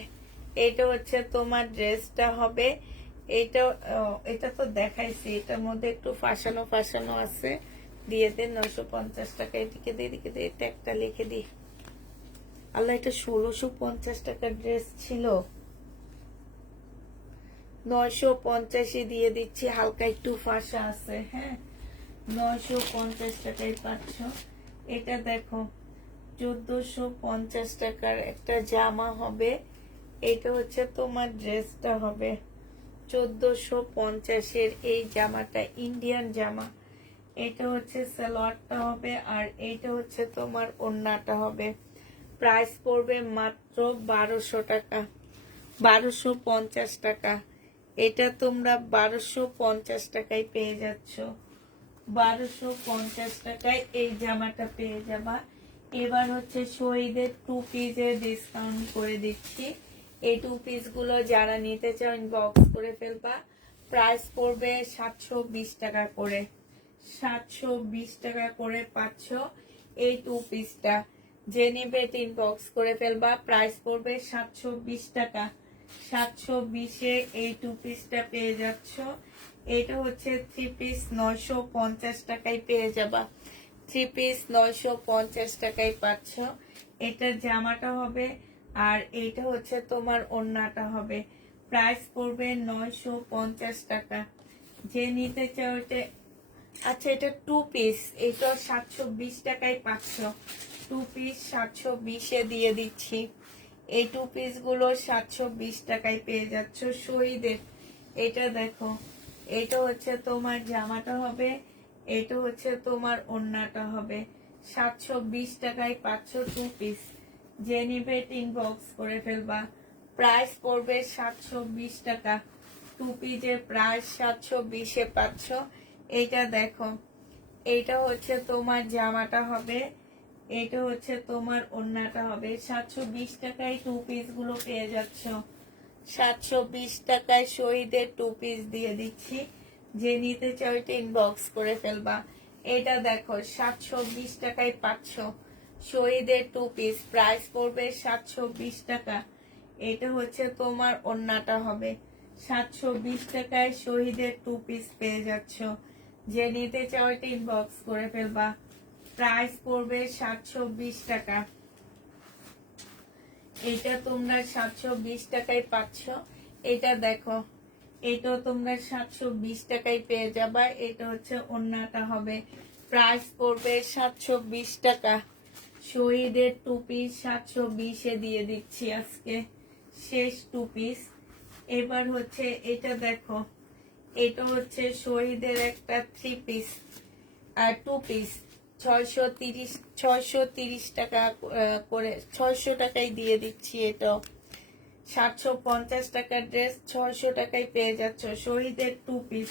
এটা হচ্ছে তোমার ড্রেসটা হবে। এটা এটা তো দেখাইছি, এটার মধ্যে একটু ফাঁসানো ফাঁসানো আছে। দিয়ে দেন 950 টাকা। এদিকে দিয়ে, এদিকে দিয়ে, এটা একটা লিখে দিই। আল্লাহ, এটা 1650 টাকার ড্রেস ছিল, 950 দিয়ে দিচ্ছি। হালকা একটু ফাঁসা আছে, হ্যাঁ, 950 টাকায় পাচ্ছ। এটা দেখো, 1450 টাকার একটা জামা হবে। এটা হচ্ছে তোমার ড্রেসটা হবে। 1450 এই জামাটা ইন্ডিয়ান জামা। এটা হচ্ছে সালোয়ারটা হবে, আর এটা হচ্ছে তোমার ওড়নাটা হবে। প্রাইস পড়বে মাত্র 1200 টাকা, 1250 টাকা। এটা তোমরা 1250 টাকায় পেয়ে যাচ্ছ। 1250 টাকায় এই জামাটা পেয়ে যাবা। এবার হচ্ছে শহীদের 2 পিসের ডিসকাউন্ট করে দিচ্ছি। এই 2 পিস গুলো যারা নিতে চাও ইনবক্স করে ফেলবা। প্রাইস পড়বে 720 টাকা করে, 720 টাকা করে পাচ্ছ এই 2 পিসটা। যে নিবে ইনবক্স করে ফেলবা। প্রাইস পড়বে 720 টাকা। 720-এ এই 2 পিসটা পেয়ে যাচ্ছ। এটা হচ্ছে 3 পিস 950 টাকায় পেয়ে যাবা। 3 পিস 950 টাকায় পাচ্ছ। এটা জামাটা হবে, আর এটা হচ্ছে তোমার ওড়নাটা হবে। প্রাইস পড়বে 950 টাকা। যে নিতে চাও এটা, আচ্ছা, এটা 2 পিস, এটা 720 টাকায় পাচ্ছ। 2 পিস 720-এ দিয়ে দিচ্ছি। এই 2 পিস গুলো 720 টাকায় পেয়ে যাচ্ছ শহীদের। এটা দেখো, এটা হচ্ছে তোমার জামাটা হবে, এটা হচ্ছে তোমার ওড়নাটা হবে। 720 টাকায় পাচ্ছ 2 পিস। যে নিবে ইনবক্স করে ফেলবা। প্রাইস পড়বে 720 টাকা। 2 পিসের প্রাইস 720-এ পাচ্ছ। এইটা দেখো, এইটা হচ্ছে তোমার জামাটা হবে, এটা হচ্ছে তোমার ওড়নাটা হবে। 720 টাকায় 2 পিস গুলো পেয়ে যাচ্ছ। 720 টাকায় শহীদের 2 পিস দিয়ে দিচ্ছি। যে নিতে চাও এটা ইনবক্স করে ফেলবা। এটা দেখো, 720 টাকায় পাচ্ছ শহীদের 2 পিস। প্রাইস পড়বে 720 টাকা। এটা হচ্ছে তোমার ওড়নাটা হবে। 720 টাকায় শহীদের 2 পিস পেয়ে যাচ্ছ। যে নিতে চাও এটা ইনবক্স করে ফেলবা। প্রাইস পড়বে 720 টাকা। এটা তোমরা 720 টাকায় পাচ্ছ। এটা দেখো, এটাও তোমরা 720 টাকায় পেয়ে যাবা। এটা হচ্ছে ওড়নাটা হবে। প্রাইস পড়বে 720 টাকা। শহীদের 2 পিস 720 এ দিয়ে দিচ্ছি আজকে, শেষ 2 পিস। এবার হচ্ছে এটা দেখো, এটা হচ্ছে শহীদের একটা 3 পিস আর 2 পিস 630 টাকা করে 600 টাকায় দিয়ে দিচ্ছি। এটা 750 টাকার ড্রেস 600 টাকায় পেয়ে যাচ্ছ। শহীদের 2 পিস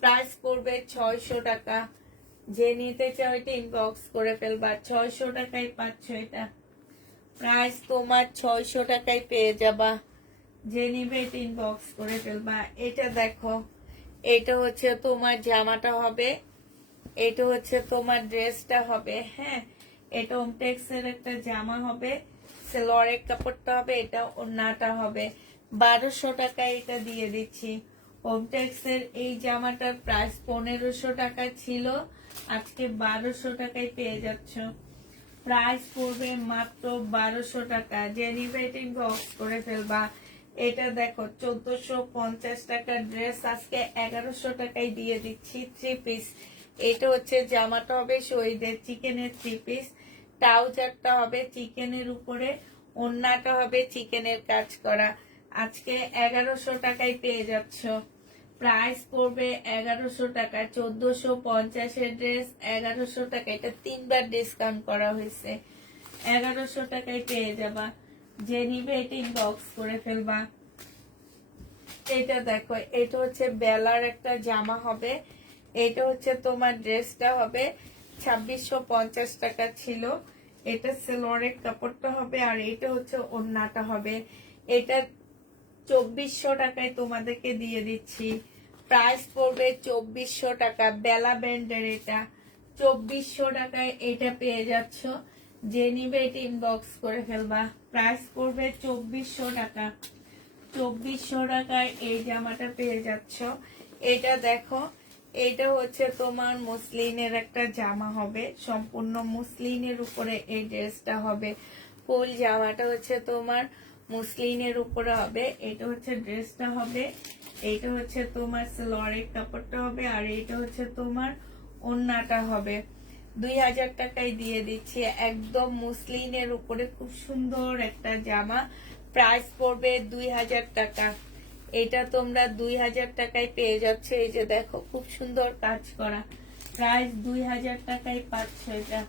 প্রাইস পড়বে 600 টাকা। যে নিতে চাও এটা ইনবক্স করে ফেলবা। 600 টাকায় পাচ্ছ। এটা প্রাইস তোমার 600 টাকায় পেয়ে যাবা। যে নিবে এটা ইনবক্স করে ফেলবা। এটা দেখো, এটা হচ্ছে তোমার জামাটা হবে, এটা হচ্ছে তোমার ড্রেসটা হবে। হ্যাঁ, এটা ওমটেক্সের একটা জামা হবে, সেলোয়ারের কাপড়টা হবে, এটা ওড়নাটা হবে। 1200 টাকায় এটা দিয়ে দিচ্ছি। ওমটেক্সের এই জামাটার প্রাইস 1500 টাকা ছিল, আজকে 1200 টাকায় পেয়ে যাচ্ছ। প্রাইস পড়বে মাত্র 1200 টাকা। যে নিবে এটা ইনবক্স করে ফেলবা। এটা দেখো 1450 টাকার ড্রেস আজকে 1100 টাকায় দিয়ে দিচ্ছি। 3 পিস। এটা হচ্ছে জামাটা হবে শহীদের চিকেনের 3 পিস, ট্রাউজারটা হবে চিকেনের উপরে, ওড়নাটা হবে চিকেনের কাজ করা। আজকে 1100 টাকায় পেয়ে যাচ্ছ। প্রাইস পড়বে 1100 টাকা। 1450 এর ড্রেস 1100 টাকা। এটা 3বার ডিসকাউন্ট করা হয়েছে। 1100 টাকায় পেয়ে যাবা। যে নিবে এটা ইনবক্স করে ফেলবা। এটা দেখো, এটা হচ্ছে বেলার একটা জামা হবে, এটা হচ্ছে তোমার ড্রেসটা হবে। 2650 টাকা ছিল। এটা সেলোয়ারের কাপড়টা হবে আর এটা হচ্ছে ওড়নাটা হবে। এটা 2400 টাকায় তোমাদেরকে দিয়ে দিচ্ছি। প্রাইস পড়বে 2400 টাকা। বেলা ব্র্যান্ডের এটা 2400 টাকায় এটা পেয়ে যাচ্ছ। যে নিবে এটা ইনবক্স করে ফেলবা। প্রাইস পড়বে 2400 টাকা। 2400 টাকায় এই জামাটা পেয়ে যাচ্ছ। এটা দেখো, এটা হচ্ছে তোমার মসলিনের একটা জামা হবে, সম্পূর্ণ মসলিনের উপরে এই ড্রেসটা হবে। ফুল জামাটা হচ্ছে তোমার মসলিনের উপরে হবে। এটা হচ্ছে ড্রেসটা হবে, এইটা হচ্ছে তোমার সালোয়ারের কাপড়টা হবে আর এটা হচ্ছে তোমার ওড়নাটা হবে। 2000 টাকায় দিয়ে দিচ্ছি। একদম মসলিনের উপরে খুব সুন্দর একটা জামা। প্রাইস পড়বে 2000 টাকা। এটা তোমরা 2000 টাকায় পেয়ে যাচ্ছ। এই যে দেখো, খুব সুন্দর কাজ করা। প্রাইস 2000 টাকায় পাচ্ছ। এটা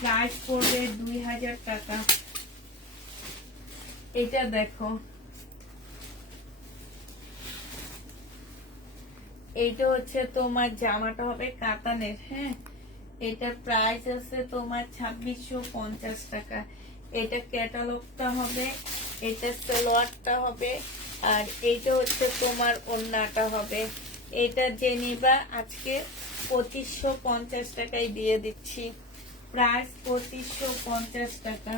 প্রাইস পড়বে 2000 টাকা। এটা দেখো, এইটা হচ্ছে তোমার জামাটা হবে কাতানের। হ্যাঁ, এটা প্রাইস আছে তোমার 2650 টাকা। এটা ক্যাটালগটা হবে, এটা সালোয়ারটা হবে আর এইটা হচ্ছে তোমার ওড়নাটা হবে। এটা যে নিবা আজকে 2550 টাকায় দিয়ে দিচ্ছি। প্রাইস 2550 টাকা।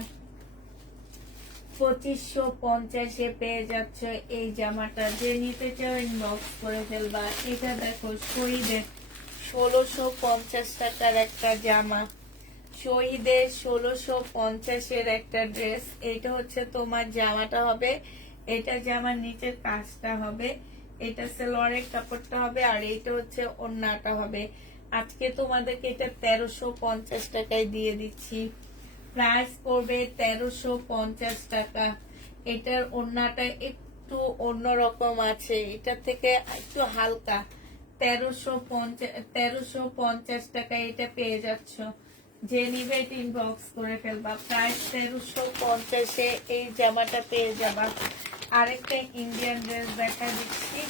2550 পেয়ে যাচ্ছে এই জামাটা। যে নিতে চাও ইনবক্স করে ফেলবা। এটা দেখো, শহীদের 1650 টাকার একটা জামা, শহীদের 1650 একটা ড্রেস। এটা হচ্ছে তোমার জামাটা হবে, এটা জামার নিচের কাজটা হবে, এটা সালোয়ারের কাপড়টা হবে আর এটা হচ্ছে ওড়নাটা হবে। আজকে তোমাদেরকে এটা 1350 টাকায় দিয়ে দিচ্ছি। প্রাইস পড়বে 1350 টাকা। এটার ওড়নাটা একটু অন্যরকম আছে, এটা থেকে একটু হালকা। 1350 টাকায় এটা পেয়ে যাচ্ছ। যে নিবে এটা ইনবক্স করে ফেলবা। প্রাইস 1350 এই জামাটা পেয়ে যাবা। আরেকটা ইন্ডিয়ান ড্রেস দেখা দিচ্ছি,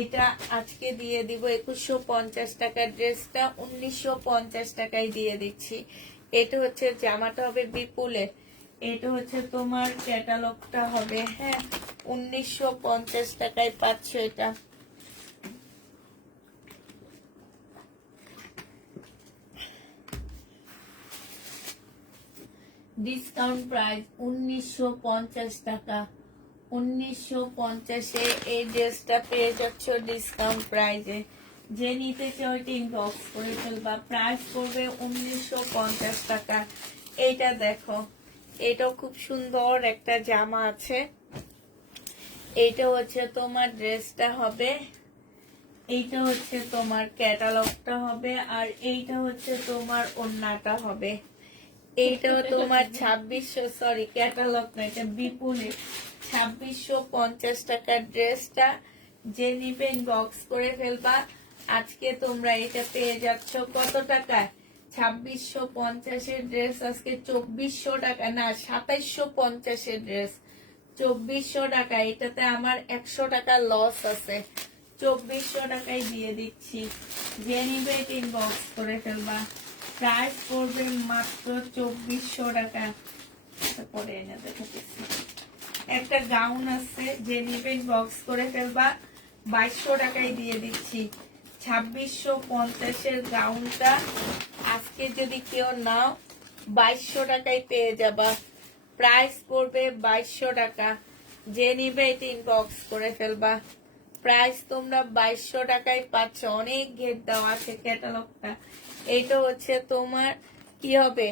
এটা আজকে দিয়ে দিব 2150 টাকার ড্রেসটা 1950 টাকায় দিয়ে দিচ্ছি। এটা হচ্ছে জামাটা হবে বিপুলের, এটা হচ্ছে তোমার ক্যাটালগটা হবে। হ্যাঁ, 1950 টাকায় পাচ্ছ। এটা ডিসকাউন্ট প্রাইস 1950 টাকা। 1950 এই ড্রেসটা পেয়ে যাচ্ছ ডিসকাউন্ট প্রাইজে। যে নিতে চাও এটা ইনবক্স করে ফেলবা। প্রাইস পড়বে 1950 টাকা। এইটা দেখো, এটাও খুব সুন্দর একটা জামা আছে। এইটা হচ্ছে তোমার ড্রেসটা হবে, এইটা হচ্ছে তোমার ক্যাটালগটা হবে, আর এইটা হচ্ছে তোমার ওড়নাটা হবে। এইটাও তোমার 2600, সরি ক্যাটালগ না, এটা বিপুলের 2650 টাকার ড্রেসটা যে নিবে ইনবক্স করে ফেলবা। আজকে তোমরা এটা পেয়ে যাচ্ছ কত টাকায়? 2650 ড্রেস আজকে 2400 টাকা, না 2750 ড্রেস 2400 টাকা। এটাতে আমার 100 টাকা লস আছে, 2400 টাকায় দিয়ে দিচ্ছি। যে নিবে এটা ইনবক্স করে ফেলবা। প্রাইস পড়বে মাত্র 2400 টাকা। পরে এনে দেখাচ্ছি। একটা গাউন আছে, যে নিবে ইনবক্স করে ফেলবা। 2200 টাকায় দিয়ে দিচ্ছি। 2650 গাউনটা আজকে যদি কেউ নাও 2200 টাকায় পেয়ে যাবা। প্রাইস পড়বে 2200 টাকা। যে নিবে এটা ইনবক্স করে ফেলবা। প্রাইস তোমরা 2200 টাকায় পাচ্ছ। অনেক ঘের দেওয়া আছে ক্যাটালগটা। এইটা হচ্ছে তোমার কি হবে,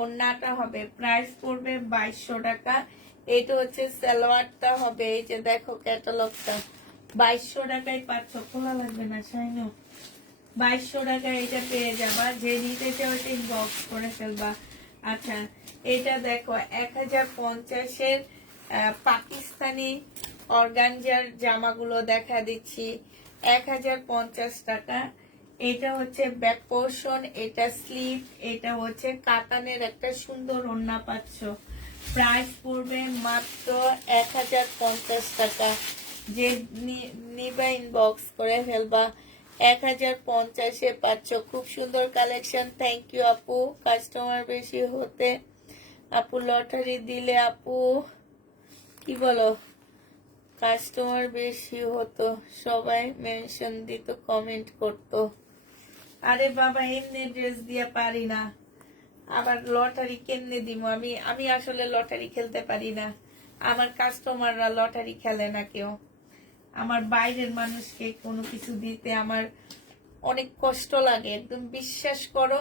ওড়নাটা হবে। প্রাইস পড়বে 2200 টাকা। এটা হচ্ছে সালোয়ারটা হবে। এই যে দেখো ক্যাটালগটা 2200 টাকায় পাচ্ছ। খোলা লাগবে না শাইনো, 2200 টাকায় এটা পেয়ে যাবা। যে নিতে চাও এটা ইনবক্স করে ফেলবা। আচ্ছা, এটা দেখো 1050 পাকিস্তানি অর্গানজার জামাগুলো দেখা দিচ্ছি। 1050 টাকা। এটা হচ্ছে ব্যাক পোর্শন, এটা স্লিভ, এটা হচ্ছে কাতানের একটা সুন্দর ওড়না পাচ্ছ। প্রাইস পড়বে মাত্র 1050 টাকা। যে নিবা ইনবক্স করে ফেলবা। 1050 পাচ্ছ। খুব সুন্দর কালেকশন। থ্যাংক ইউ আপু। কাস্টমার বেশি হতে আপু লটারি দিলে, আপু কি বলো, কাস্টমার বেশি হতো সবাই মেনশন দিত, কমেন্ট করতো। আরে বাবা, এমনি ড্রেস দিয়ে পারি না, আবার লটারি কেমনে দিব? আমি আসলে লটারি খেলতে পারি না। আমার কাস্টমাররা লটারি খেলে না কেউ। আমার বাইরের মানুষকে কোনো কিছু দিতে আমার অনেক কষ্ট লাগে। একদম বিশ্বাস করো,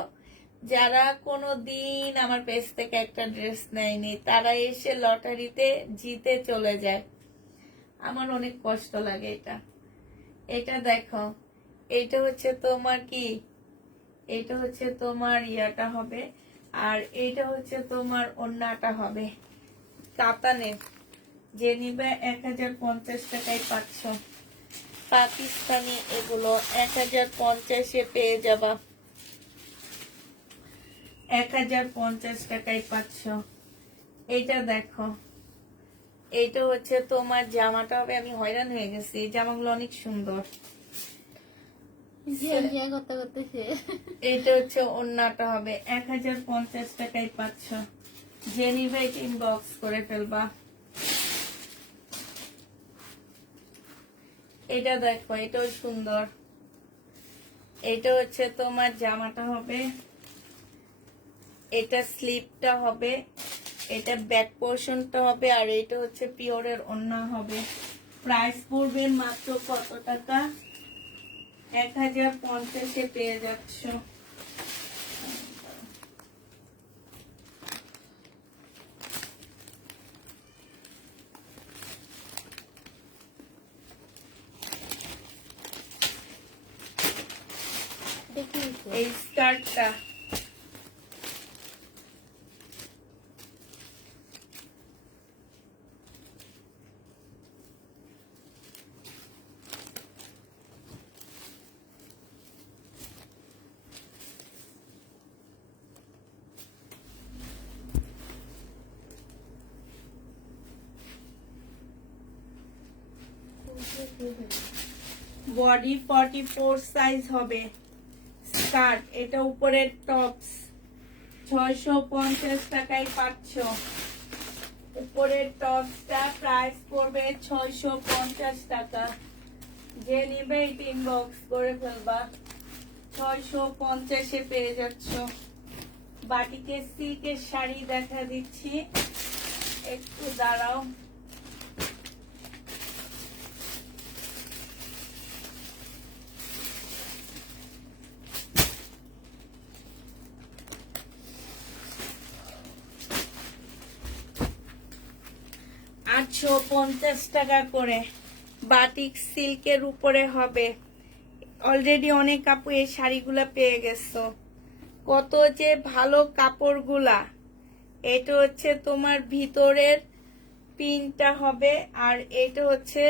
যারা কোনো দিন আমার পেজ থেকে একটা ড্রেস নেয়নি তারা এসে লটারিতে জিতে চলে যায়। আমার অনেক কষ্ট লাগে এটা। এটা দেখো, এটা হচ্ছে তোমার কি, এটা হচ্ছে তোমার ইয়াটা হবে, আর এইটা হচ্ছে তোমার ওড়নাটা হবে কাতানের। যে নিবে 1050 টাকায় পাচ্ছ। পাকিস্তানি এগুলো 1050 পেয়ে যাবা। 1050 টাকায় পাচ্ছ। এইটা দেখো, এইটা হচ্ছে তোমার জামাটা হবে। আমি হয়রান হয়ে গেছি, এই জামাগুলো অনেক সুন্দর। করতে করতেছে। এইটা হচ্ছে ওড়নাটা হবে। 1050 টাকায় পাচ্ছ। যে নিবে এটা ইনবক্স করে ফেলবা। এটা দেখো, এটাও সুন্দর। এটা হচ্ছে তোমার জামাটা হবে, এটা স্লিপটা হবে, এটা ব্যাক পোর্শনটা হবে, আর এটা হচ্ছে পিওরের ওড়না হবে। প্রাইস পড়বে মাত্র কত টাকা? 1050 পেয়ে যাচ্ছ। এই স্কার্টটা বডি 44 সাইজ হবে। স্কার্ট, এটা উপরের টপস 650 টাকায় পাচ্ছ। উপরের টপসটা প্রাইস পড়বে 650 টাকা। যে নিবে এটা ইনবক্স করে ফেলবা। 650 পেয়ে যাচ্ছ। বাটিকে সিল্কের শাড়ি দেখা দিচ্ছি, একটু দাঁড়াও। 850 টাকা করে বাটিক সিল্কের উপরে হবে। অলরেডি অনেক আপু এই শাড়িগুলা পেয়ে গেছো। কত যে ভালো কাপড়গুলা। এটা হচ্ছে তোমার ভিতরের পিনটা হবে, আর এটা হচ্ছে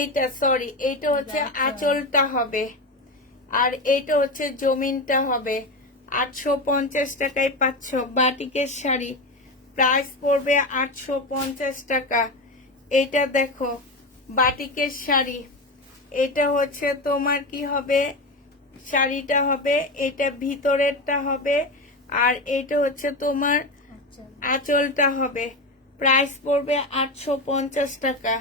এইটা হচ্ছে আঁচলটা হবে, আর এইটা হচ্ছে জমিনটা হবে। 850 টাকায় পাচ্ছ বাটিকের শাড়ি। প্রাইস পড়বে 850 টাকা। এটা দেখো বাটিকের শাড়ি। এটা হচ্ছে তোমার কি হবে, শাড়িটা হবে, এটা ভিতরেরটা হবে, আর এটা হচ্ছে তোমার আচ্ছা আঁচলটা হবে। প্রাইস পড়বে 850 টাকা।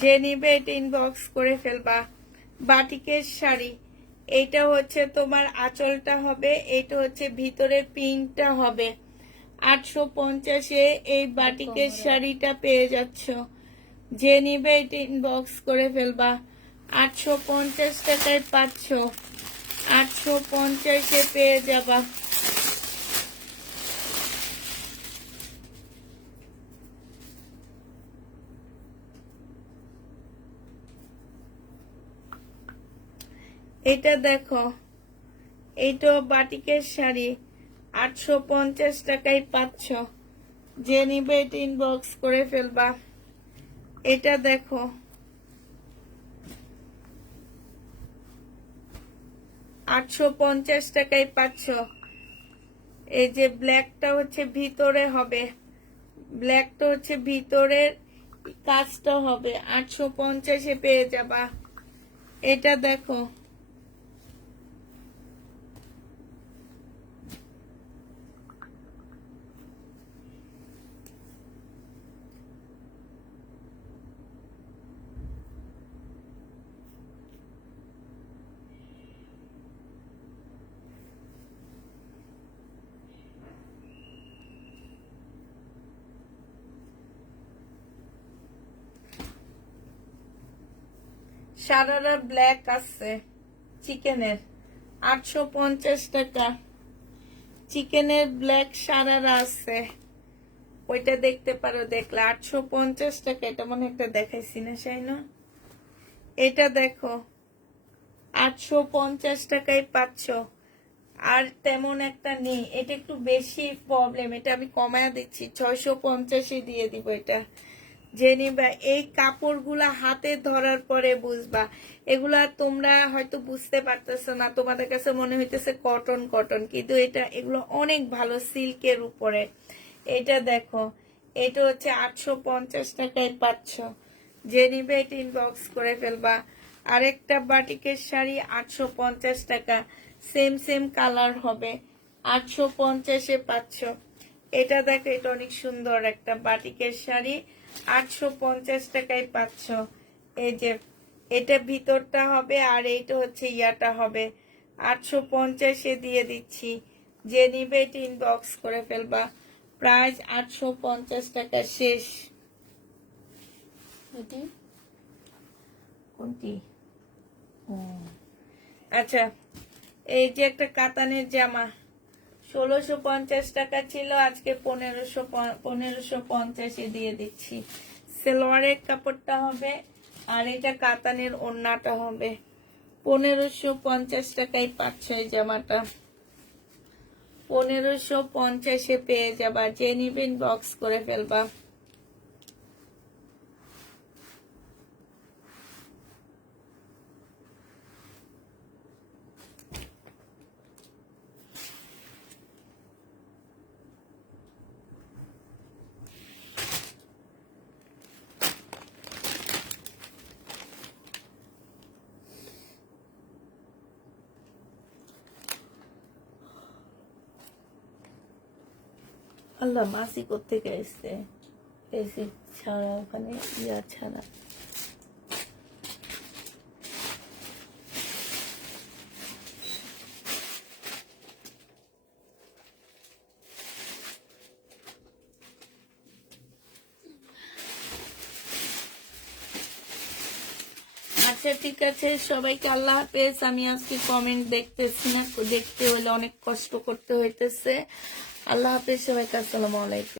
যে নিবে এটা ইনবক্স করে ফেলবা। বাটিকের শাড়ি। এটা হচ্ছে তোমার আঁচলটা হবে, এটা হচ্ছে ভিতরে পিনটা হবে। 850-এ এই বাটিকের শাড়িটা পেয়ে যাচ্ছ। যে নিবে এটা ইনবক্স করে ফেলবা। 850 টাকায় পাচ্ছ। 850-এ পেয়ে যাবা। এটা দেখো, এইটাও বাটিকের শাড়ি। 850 টাকায় পাচ্ছ। যে নিবে এটা ইনবক্স করে ফেলবা। এটা দেখো, $850 টাকায় পাচ্ছ। এই যে ব্ল্যাকটা হচ্ছে ভিতরে হবে, ব্ল্যাকটা হচ্ছে ভিতরের কাজটা হবে। 850-এ পেয়ে যাবা। এটা দেখো, সারারা ব্ল্যাক আছে চিকেনের। 850 টাকা। চিকেনের ব্ল্যাক সারারা আছে, ওইটা দেখতে পারো। দেখলে 850 টাকা। এটা মনে হয় একটা দেখাইছি না শাইনা? এটা দেখো, 850 টাকায় পাচ্ছ। আর তেমন একটা নেই, এটা একটু বেশি প্রবলেম, এটা আমি কমায় দিচ্ছি, 650-এ দিয়ে দিব এটা। যে নিবা এই কাপড়গুলা হাতে ধরার পরে বুঝবা। এগুলা তোমরা হয়তো বুঝতে পারতেছো না, তোমাদের কাছে মনে হইতেছে কটন কটন, কিন্তু এগুলো অনেক ভালো সিল্কের উপরে। এটা দেখো, এটা হচ্ছে 850 টাকায় পাচ্ছ। যে নিবে এটা ইনবক্স করে ফেলবা। আরেকটা বাটিকের শাড়ি 850 টাকা, সেম সেম কালার হবে। 850-এ পাচ্ছ। এটা দেখো, এটা অনেক সুন্দর একটা বাটিকের শাড়ি। 850 টাকায় পাচ্ছ। এই যে এটা ভিতরটা হবে, আর এইটা হচ্ছে ইয়াটা হবে। 850-এ দিয়ে দিচ্ছি। যে নিবে এটা ইনবক্স করে ফেলবা। প্রাইস 850 টাকা। শেষ। এটি কোনটি? আচ্ছা, এই যে একটা কাতানের জামা 1650 টাকা ছিল, আজকে 1550-এ দিয়ে দিচ্ছি। সেলোয়ারের কাপড়টা হবে, আর এটা কাতানের ওড়নাটা হবে। 1550 টাকায় পাচ্ছ এই জামাটা। 1550-এ পেয়ে যাবা। যে নিবেন বক্স করে ফেলবা। আল্লাহ, মাসি কোত্থেকে এসছে? এসে ছাড়া ওখানে ইয়া ছাড়া। আচ্ছা ঠিক আছে, সবাইকে আল্লাহ হাফেজ। আমি আজকে কমেন্ট দেখতেছি না, দেখতে হলে অনেক কষ্ট করতে হইতেছে। আল্লাহ হাফেজ সবাইকে, আসসালামু আলাইকুম।